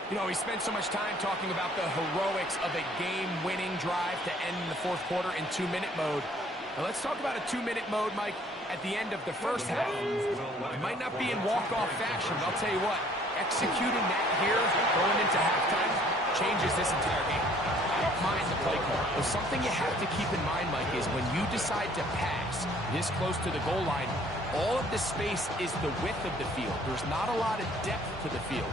You know, we spent so much time talking about the heroics of a game-winning drive to end the 4th quarter in 2-minute mode. Now let's talk about a 2-minute mode, Mike, at the end of the 1st half. It might not be in walk-off fashion, but I'll tell you what, executing that here going into halftime changes this entire game. I don't mind the play call, but something you have to keep in mind, Mike, is when you decide to pass this close to the goal line, all of the space is the width of the field. There's not a lot of depth to the field.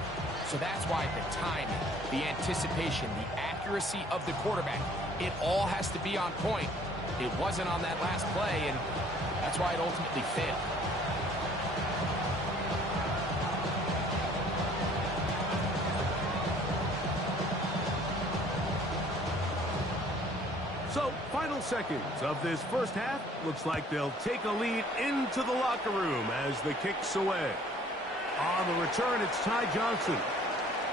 So that's why the timing, the anticipation, the accuracy of the quarterback, it all has to be on point. It wasn't on that last play, and that's why it ultimately failed. So, final seconds of this 1st half. Looks like they'll take a lead into the locker room as the kick's away. On the return, it's Ty Johnson.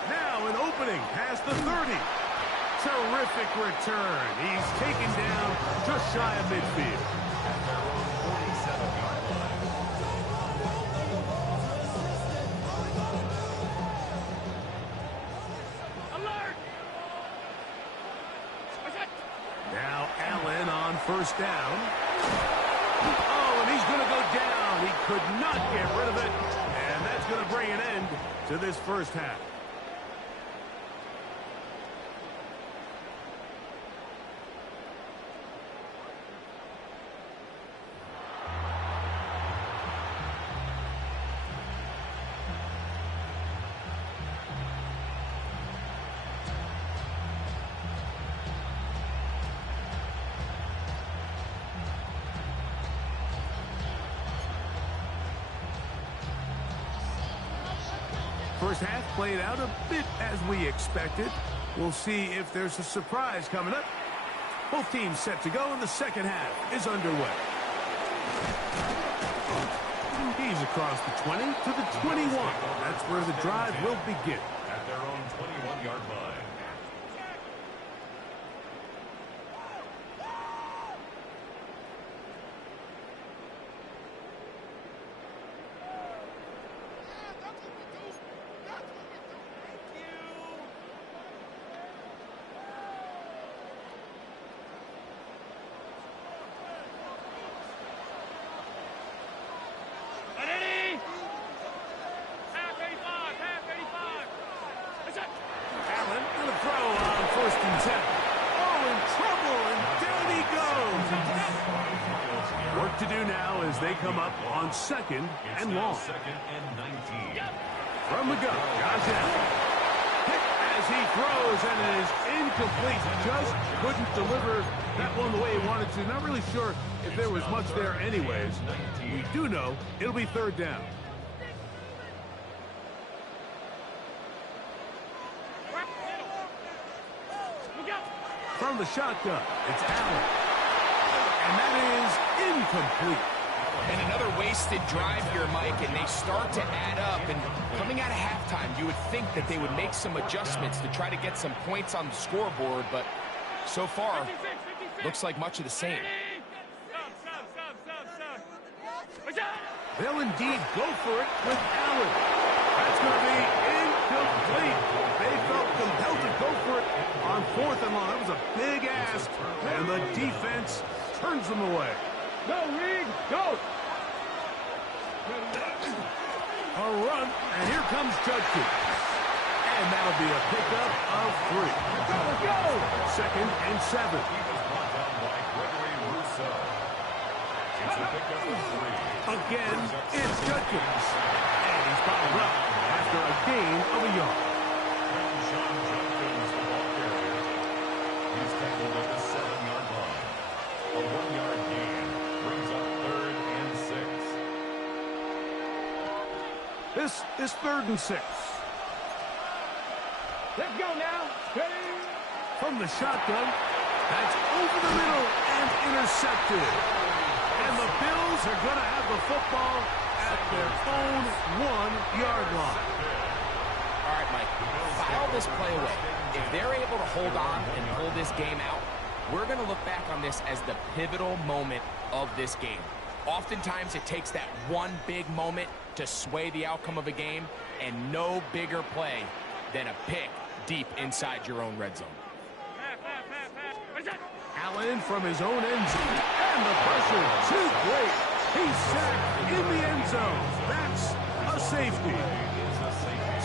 Now an opening past the 30. Terrific return. He's taken down just shy of midfield. Alert! Now Allen on 1st down. Oh, and he's going to go down. He could not get rid of it. And that's going to bring an end to this 1st half. First half played out a bit as we expected. We'll see if there's a surprise coming up. Both teams set to go, and the 2nd half is underway. He's across the 20 to the 21. That's where the drive will begin. At their own 21-yard line. Allen with a throw on 1st and 10. Oh, in trouble, and down he goes. Work to do now as they come up on 2nd and long. 2nd and 19. From the gun, Josh Allen. Hit as he throws, and it is incomplete. Just couldn't deliver that one the way he wanted to. Not really sure if there was much there anyways. We do know it'll be 3rd down. From the shotgun, it's Allen. And that is incomplete. And another wasted drive here, Mike, and they start to add up. And coming out of halftime, you would think that they would make some adjustments to try to get some points on the scoreboard, but so far, looks like much of the same. They'll indeed go for it with Allen. and here comes Judkins. And that'll be a pickup of 3. Let's go! 2nd and 7. He was brought down by Gregory Rousseau. It's a pickup of 3. Again, it's Judkins. And he's bottled up after a gain of a yard. Sean Judkins, the ball carrier. He's tackled at the 7-yard line. A 1-yard gain brings up 3rd and 6. This is 3rd and 6. Let's go now. Ready? From the shotgun, that's over the middle and intercepted. And the Bills are going to have the football at their own 1-yard line. All right, Mike, file this play away. If they're able to hold on and pull this game out, we're going to look back on this as the pivotal moment of this game. Oftentimes, it takes that one big moment to sway the outcome of a game, and no bigger play than a pick deep inside your own red zone. Allen from his own end zone. And the pressure, too great. He's sacked in the end zone. That's a safety.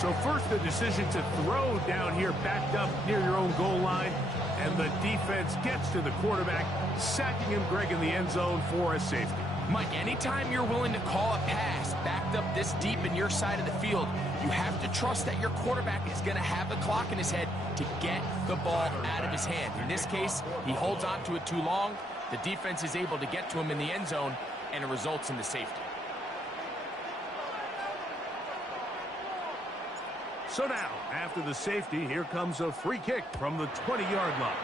So first, the decision to throw down here backed up near your own goal line. And the defense gets to the quarterback, sacking him, Greg, in the end zone for a safety. Mike, anytime you're willing to call a pass backed up this deep in your side of the field, you have to trust that your quarterback is going to have the clock in his head to get the ball out of his hand. In this case, he holds on to it too long. The defense is able to get to him in the end zone, and it results in the safety. So now, after the safety, here comes a free kick from the 20-yard line.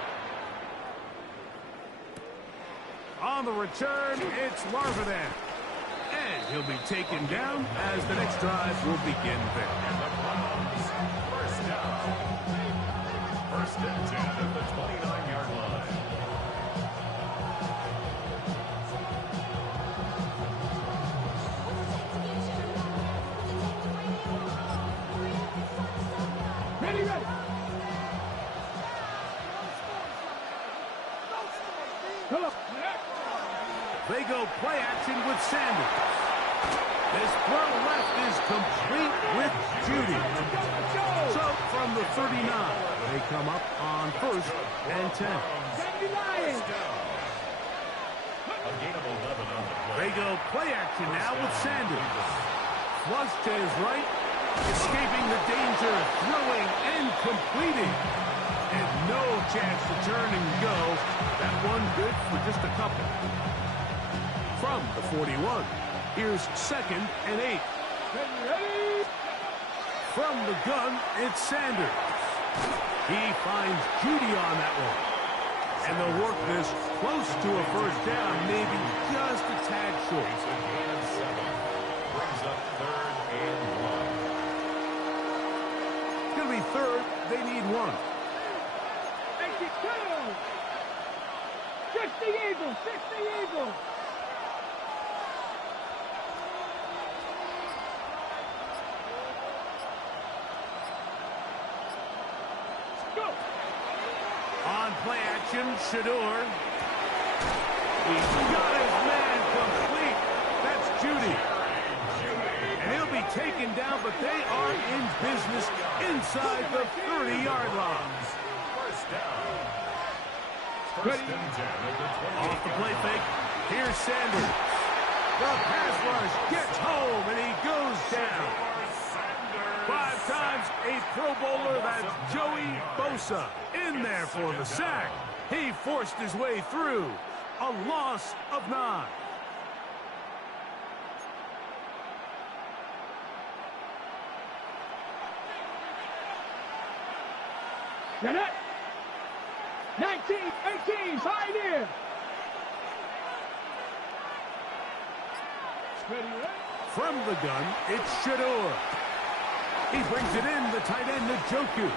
On the return, it's Larvadan. And he'll be taken down as the next drive will begin there. First down. 1st and 10 at the 29-yard line. Ready, ready. Come on. They go play action with Sanders. This throw left is complete with Judy. So from the 39, they come up on 1st and 10. A gain of 11 on the play. They go play action now with Sanders. Flush to his right, escaping the danger, throwing and completing. And no chance to turn and go. That one good for just a couple. From the 41, here's 2nd and 8. Ready. From the gun, it's Sanders. He finds Judy on that one. And they'll work this close to a first down, maybe just a tad short. It's a gain of 7. Brings up 3rd and 1. It's going to be 3rd. They need 1. Exit 2. 60 Eagles. 60 Eagles. On play action, Shador. He's got his man complete. That's Judy. And he'll be taken down, but they are in business inside the 30-yard line. First down. 1st and 10 at the 28. Off the play fake, here's Sanders. The pass rush gets home, and he goes down. 5 times a Pro Bowler, that's Joey Bosa. In there for the sack. He forced his way through. A loss of 9. Now that. 19, 18, Pioneer. Ready, ready. From the gun, it's Shador. He brings it in, the tight end, Njoku.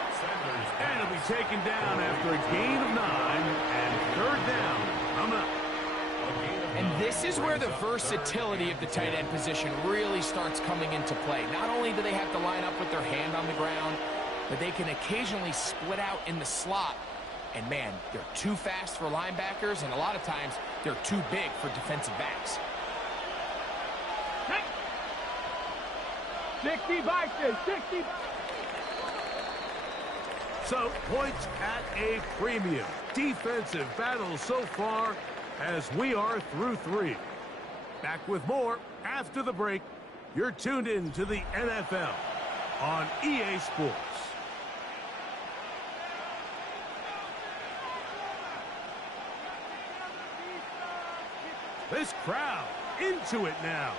And he'll be taken down after a gain of 9 and 3rd down. Coming up. And this is where the versatility of the tight end position really starts coming into play. Not only do they have to line up with their hand on the ground, but they can occasionally split out in the slot. And man, they're too fast for linebackers, and a lot of times they're too big for defensive backs. 60 boxes, 60. So, points at a premium. Defensive battle so far as we are through 3. Back with more after the break. You're tuned in to the NFL on EA Sports. This crowd into it now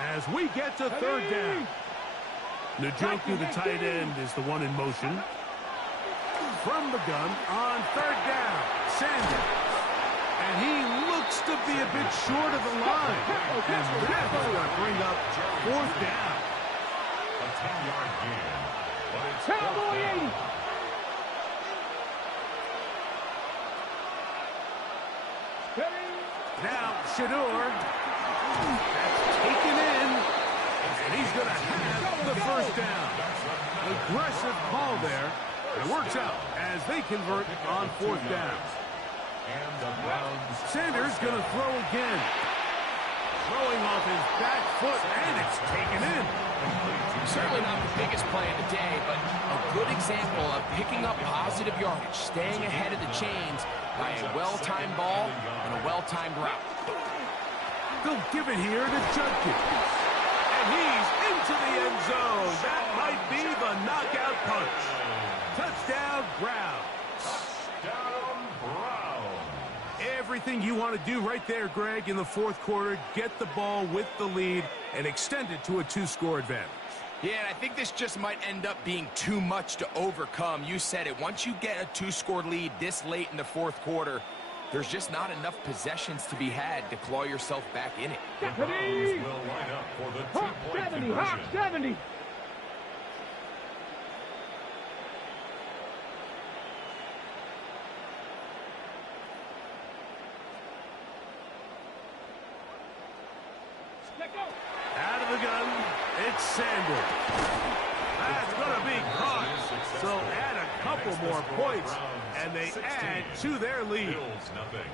as we get to third down. Njoku, the tight end, is the one in motion. From the gun on third down, Sanders. And he looks to be a bit short of the line. And that's going to bring up fourth down. A 10-yard gain. But it's Cowboy 80. Now, Shador. That's taken in. And he's going to have the first down. Aggressive call there. It works out as they convert on fourth down. And the Browns. Sanders going to throw again. Throwing off his back foot, and it's taken in. Certainly not the biggest play of the day, but a good example of picking up positive yardage, staying ahead of the chains by a well-timed ball and a well-timed route. They'll give it here to Judkins. And he's into the end zone. That might be the knockout punch. Touchdown, Browns. Touchdown, Browns. Everything you want to do right there, Greg, in the fourth quarter. Get the ball with the lead and extend it to a 2-score advantage. Yeah, and I think this just might end up being too much to overcome. You said it. Once you get a 2-score lead this late in the fourth quarter, there's just not enough possessions to be had to claw yourself back in it. The Browns will line up for the Hawk two-point 70, conversion. Hawk 70. Out of the gun, it's Sanders. That's going to be caught. So add a couple more points, and they add to their lead. Bills nothing.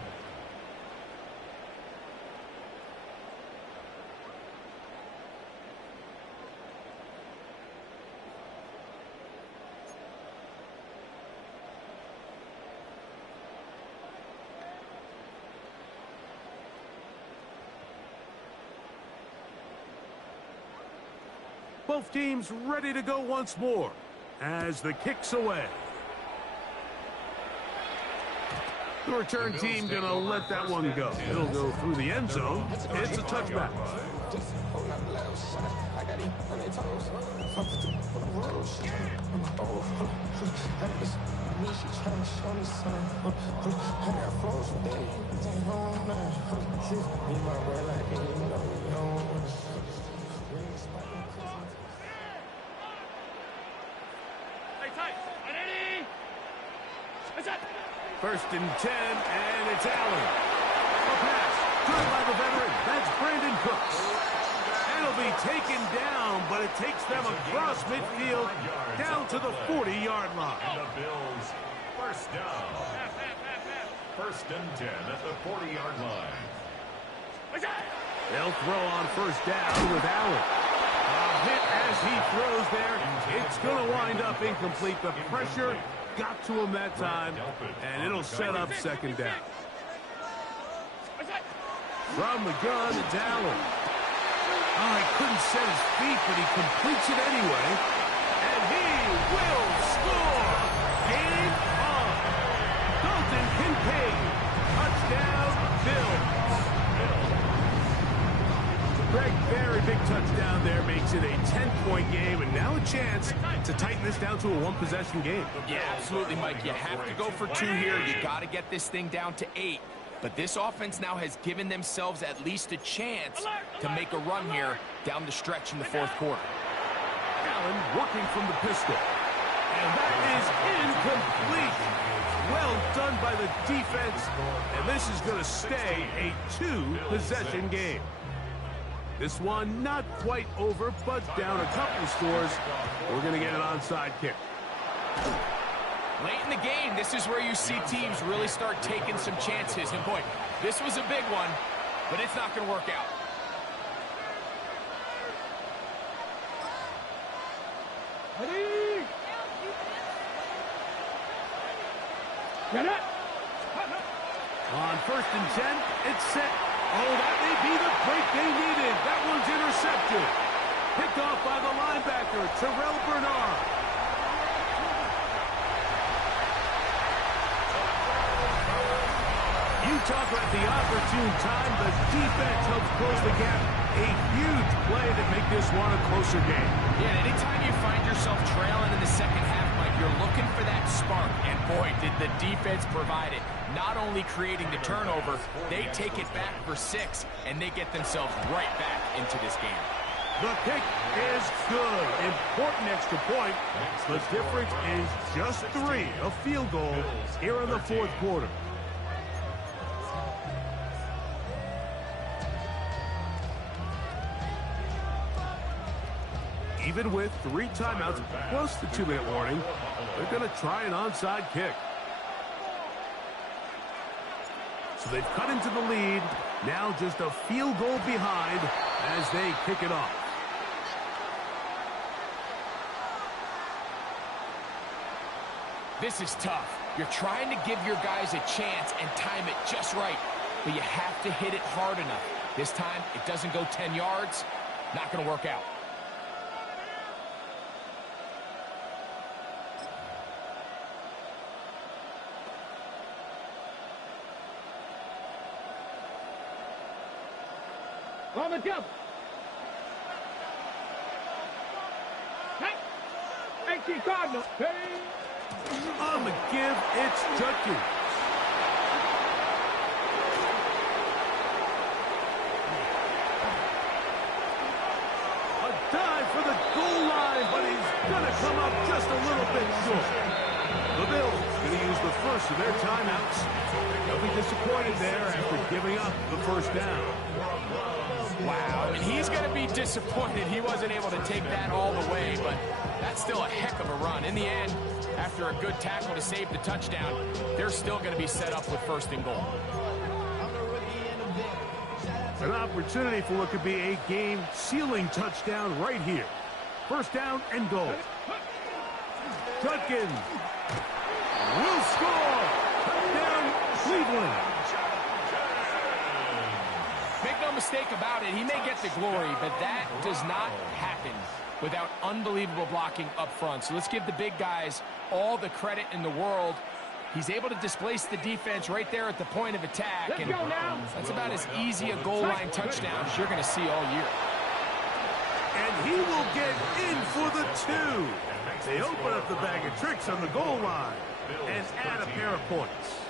Both teams ready to go once more as the kick's away. The return team going to let that one go. It'll go through the end zone. It's a touchback. First and 10, and it's Allen. A pass, turned by the veteran. That's Brandon Cooks. It'll be taken down, but it takes them across midfield down to the 40-yard line. And the Bills, first down. First and 10 at the 40-yard line. They'll throw on first down with Allen. A hit as he throws there. It's going to wind up incomplete. The pressure got to him that time, and it'll set up second down. From the gun, it's Allen. Oh, he couldn't set his feet, but he completes it anyway. And he will score! Game on! Dalton Kincaid! Touchdown, Bills! Greg, very big touchdown there, makes it a 10-point game, and now a chance to tighten this down to a one-possession game. Yeah, absolutely, Mike. You have to go for 2 here. You got to get this thing down to 8. But this offense now has given themselves at least a chance to make a run here down the stretch in the fourth quarter. Allen working from the pistol. And that is incomplete. Well done by the defense. And this is going to stay a 2-possession game. This one not quite over, but down a couple of scores. We're going to get an onside kick. Late in the game, this is where you see teams really start taking some chances. And boy, this was a big one, but it's not going to work out. Get it. On 1st and 10, it's set. Oh, that may be the break they needed. That one's intercepted. Picked off by the linebacker, Terrell Bernard. You talk about the opportune time. The defense helps close the gap. A huge play to make this one a closer game. Yeah, anytime you find yourself trailing in the second half, Mike, you're looking for that spark. And boy, did the defense provide it. Not only creating the turnover, they take it back for 6, and they get themselves right back into this game. The kick is good. Important extra point. The difference is just 3, a field goal here in the 4th quarter. Even with 3 timeouts plus the 2-minute warning, they're going to try an onside kick. So they've cut into the lead. Now just a field goal behind as they kick it off. This is tough. You're trying to give your guys a chance and time it just right, but you have to hit it hard enough. This time, it doesn't go 10 yards. Not going to work out. On the double. Hey. H2H Cardinal. Hey. On the give, it's Judkins. A dive for the goal line, but he's going to come up just a little bit short. The Bills going to use the first of their timeouts. They'll be disappointed there after giving up the first down. Wow, and he's going to be disappointed he wasn't able to take that all the way, but that's still a heck of a run. In the end, after a good tackle to save the touchdown, they're still going to be set up with 1st and goal. An opportunity for what could be a game-sealing touchdown right here. 1st down and goal. Judkins will score. Touchdown, Cleveland. Make no mistake about it, he may get the glory, but that does not happen without unbelievable blocking up front. So let's give the big guys all the credit in the world. He's able to displace the defense right there at the point of attack. And that's about as easy a goal line touchdown as you're going to see all year. And he will get in for the 2. They open up the bag of tricks on the goal line and add a pair of points.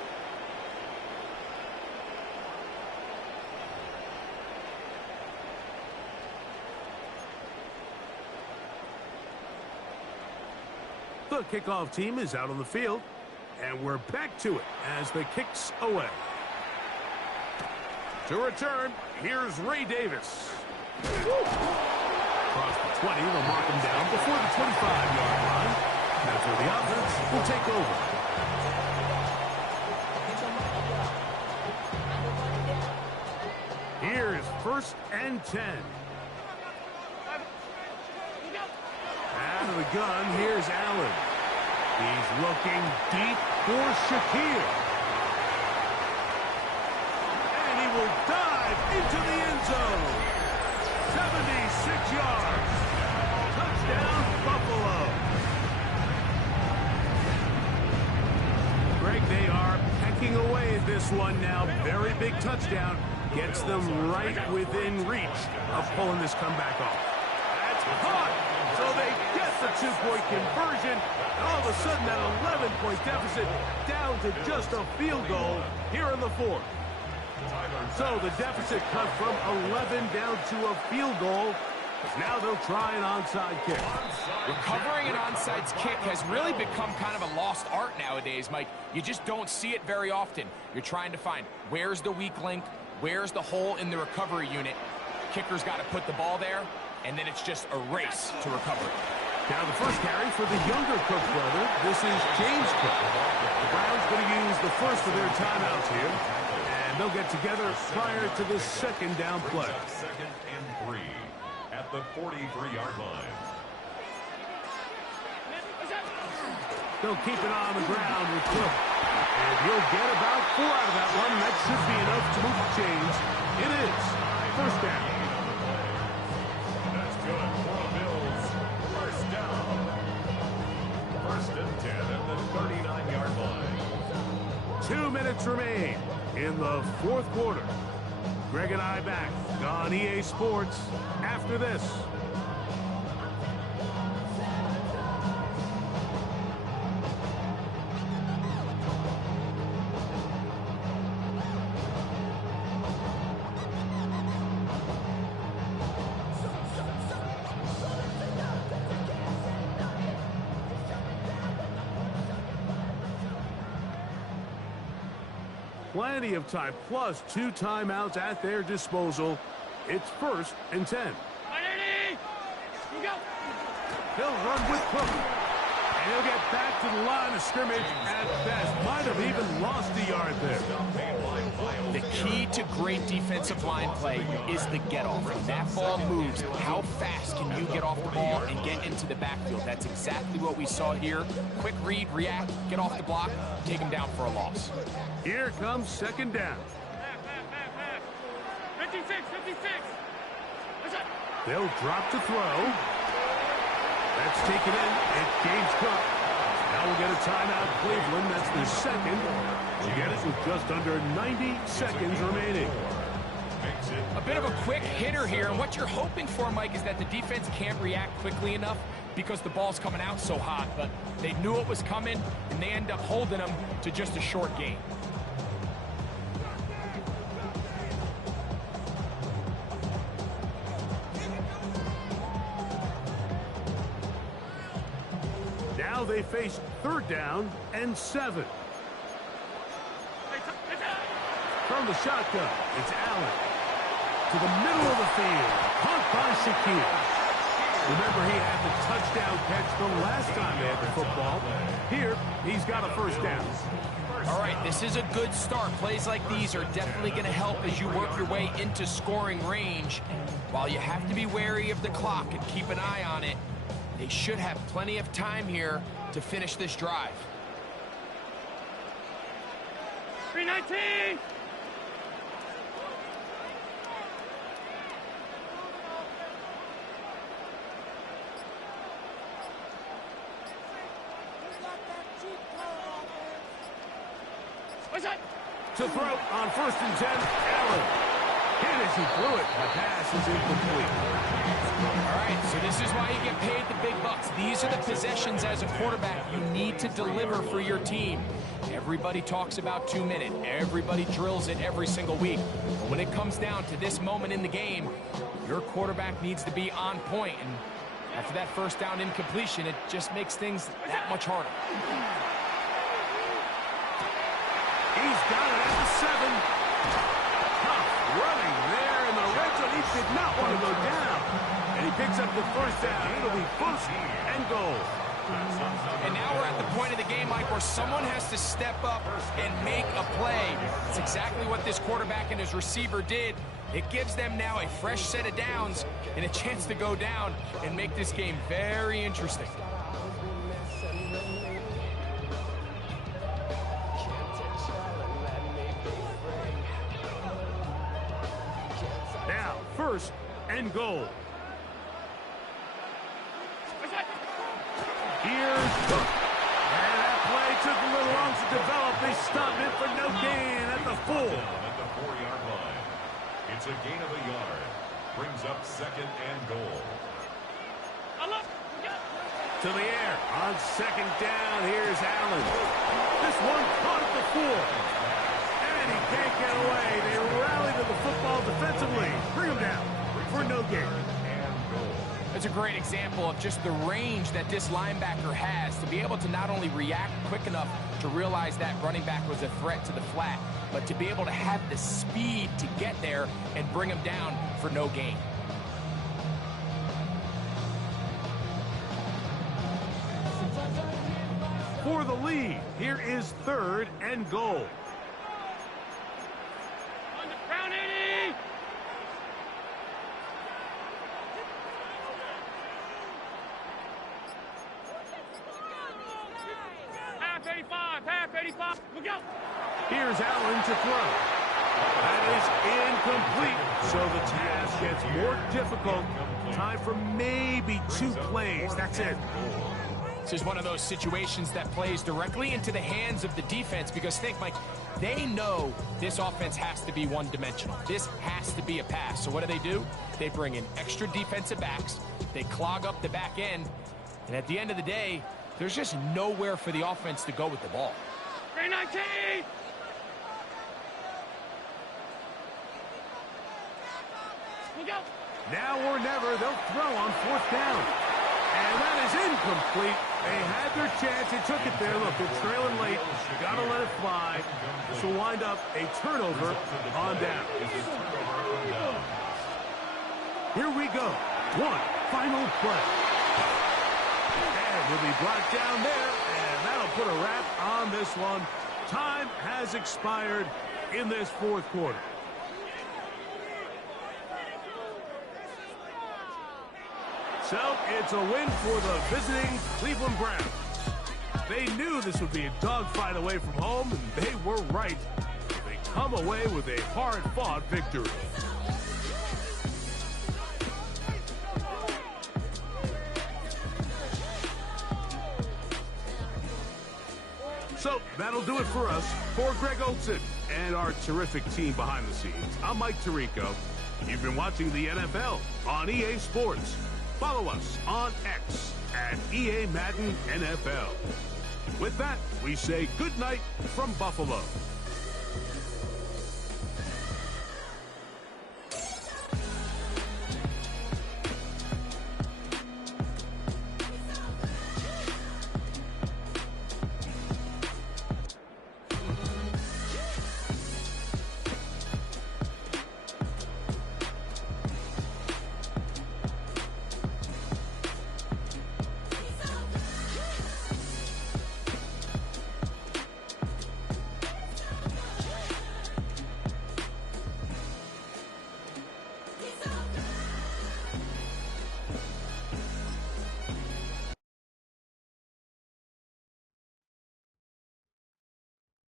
The kickoff team is out on the field, and we're back to it as the kick's away. To return, here's Ray Davis. Across the 20, they'll mark him down before the 25-yard line. That's where the offense will take over. Here's 1st and 10. Out of the gun, here's Allen. He's looking deep for Shakir. And he will dive into the end zone. 76 yards. Touchdown, Buffalo. Greg, they are pecking away at this one now. Very big touchdown. Gets them right within reach of pulling this comeback off. That's caught. So they get the 2-point conversion. And all of a sudden, that 11-point deficit down to just a field goal here in the 4th. So the deficit cut from 11 down to a field goal. Now they'll try an onside kick. Recovering an onside kick has really become kind of a lost art nowadays, Mike. You just don't see it very often. You're trying to find where's the weak link, where's the hole in the recovery unit. Kicker's got to put the ball there, and then it's just a race to recover it. Now the first carry for the younger Cook brother. This is James Cook. The Browns going to use the first of their timeouts here. And they'll get together prior to the 2nd down play. 2nd and 3 at the 43-yard line. They'll keep it on the ground with Cook. And he'll get about 4 out of that one. That should be enough to move the chains. It is first down. That's good for the Bills. First down. First and 10 at the 39-yard line. 2 minutes remain in the fourth quarter. Greg and I back on EA Sports after this. Plenty of time, plus 2 timeouts at their disposal. It's first and 10. He'll run with Cook. And he'll get back to the line of scrimmage at best. Might have even lost a yard there. The key to great defensive line play is the get-off. When that ball moves, how fast can you get off the ball and get into the backfield? That's exactly what we saw here. Quick read, react, get off the block, take him down for a loss. Here comes second down. 56. They'll drop to throw. That's taken in. It gains Cook. Now we'll get a timeout, Cleveland. That's the second. We'll get it with just under 90 seconds remaining. A bit of a quick hitter here, and what you're hoping for, Mike, is that the defense can't react quickly enough because the ball's coming out so hot, but they knew it was coming, and they end up holding them to just a short gain. Now they face third down and 7. From the shotgun, it's Allen. To the middle of the field. Caught by Shaquille. Remember, he had the touchdown catch the last time they had the football. Here, he's got a first down. All right, this is a good start. Plays like these are definitely going to help as you work your way into scoring range. While you have to be wary of the clock and keep an eye on it, they should have plenty of time here to finish this drive. 319. To throw on first and 10, Allen. Hit as he threw it. The pass is incomplete. All right, so this is why you get paid the big bucks. These are the possessions as a quarterback you need to deliver for your team. Everybody talks about 2 minutes. Everybody drills it every single week. But when it comes down to this moment in the game, your quarterback needs to be on point. And after that first down incompletion, it just makes things that much harder. He's got it at the 7. Tough running there in the red zone. He did not want to go down. And he picks up the first down. It'll be first and goal. And now we're at the point of the game, Mike, where someone has to step up and make a play. It's exactly what this quarterback and his receiver did. It gives them now a fresh set of downs and a chance to go down and make this game very interesting. Now, first and goal. Here's Cook. And that play took a little long to develop. They stopped it for no gain at the 4. At the 4-yard line. It's a gain of a yard. Brings up second and goal. To the air. On second down, here's Allen. This one caught at the 4. And he can't get away. They rally to the football defensively. Bring him down for no gain. It's a great example of just the range that this linebacker has to be able to not only react quick enough to realize that running back was a threat to the flat, but to be able to have the speed to get there and bring him down for no gain. For the lead, here is third and goal. On the ground, 80. Half 85. 35. Look out. Here's Allen to throw. That is incomplete. So the task gets more difficult. Time for maybe 2 plays. That's it. This is one of those situations that plays directly into the hands of the defense because think, Mike, they know this offense has to be one-dimensional. This has to be a pass. So what do? They bring in extra defensive backs. They clog up the back end. And at the end of the day, there's just nowhere for the offense to go with the ball. 319. Look out. Now or never, they'll throw on 4th down. And that is incomplete. They had their chance. They took it there. Look, they're trailing late. Got to let it fly. This will wind up a turnover on down. Here we go. One final play. And we'll be brought down there. And that'll put a wrap on this one. Time has expired in this 4th quarter. So, it's a win for the visiting Cleveland Browns. They knew this would be a dogfight away from home, and they were right. They come away with a hard-fought victory. So, that'll do it for us. For Greg Olson and our terrific team behind the scenes, I'm Mike Tirico. You've been watching the NFL on EA Sports. Follow us on X at EA Madden NFL. With that, we say good night from Buffalo.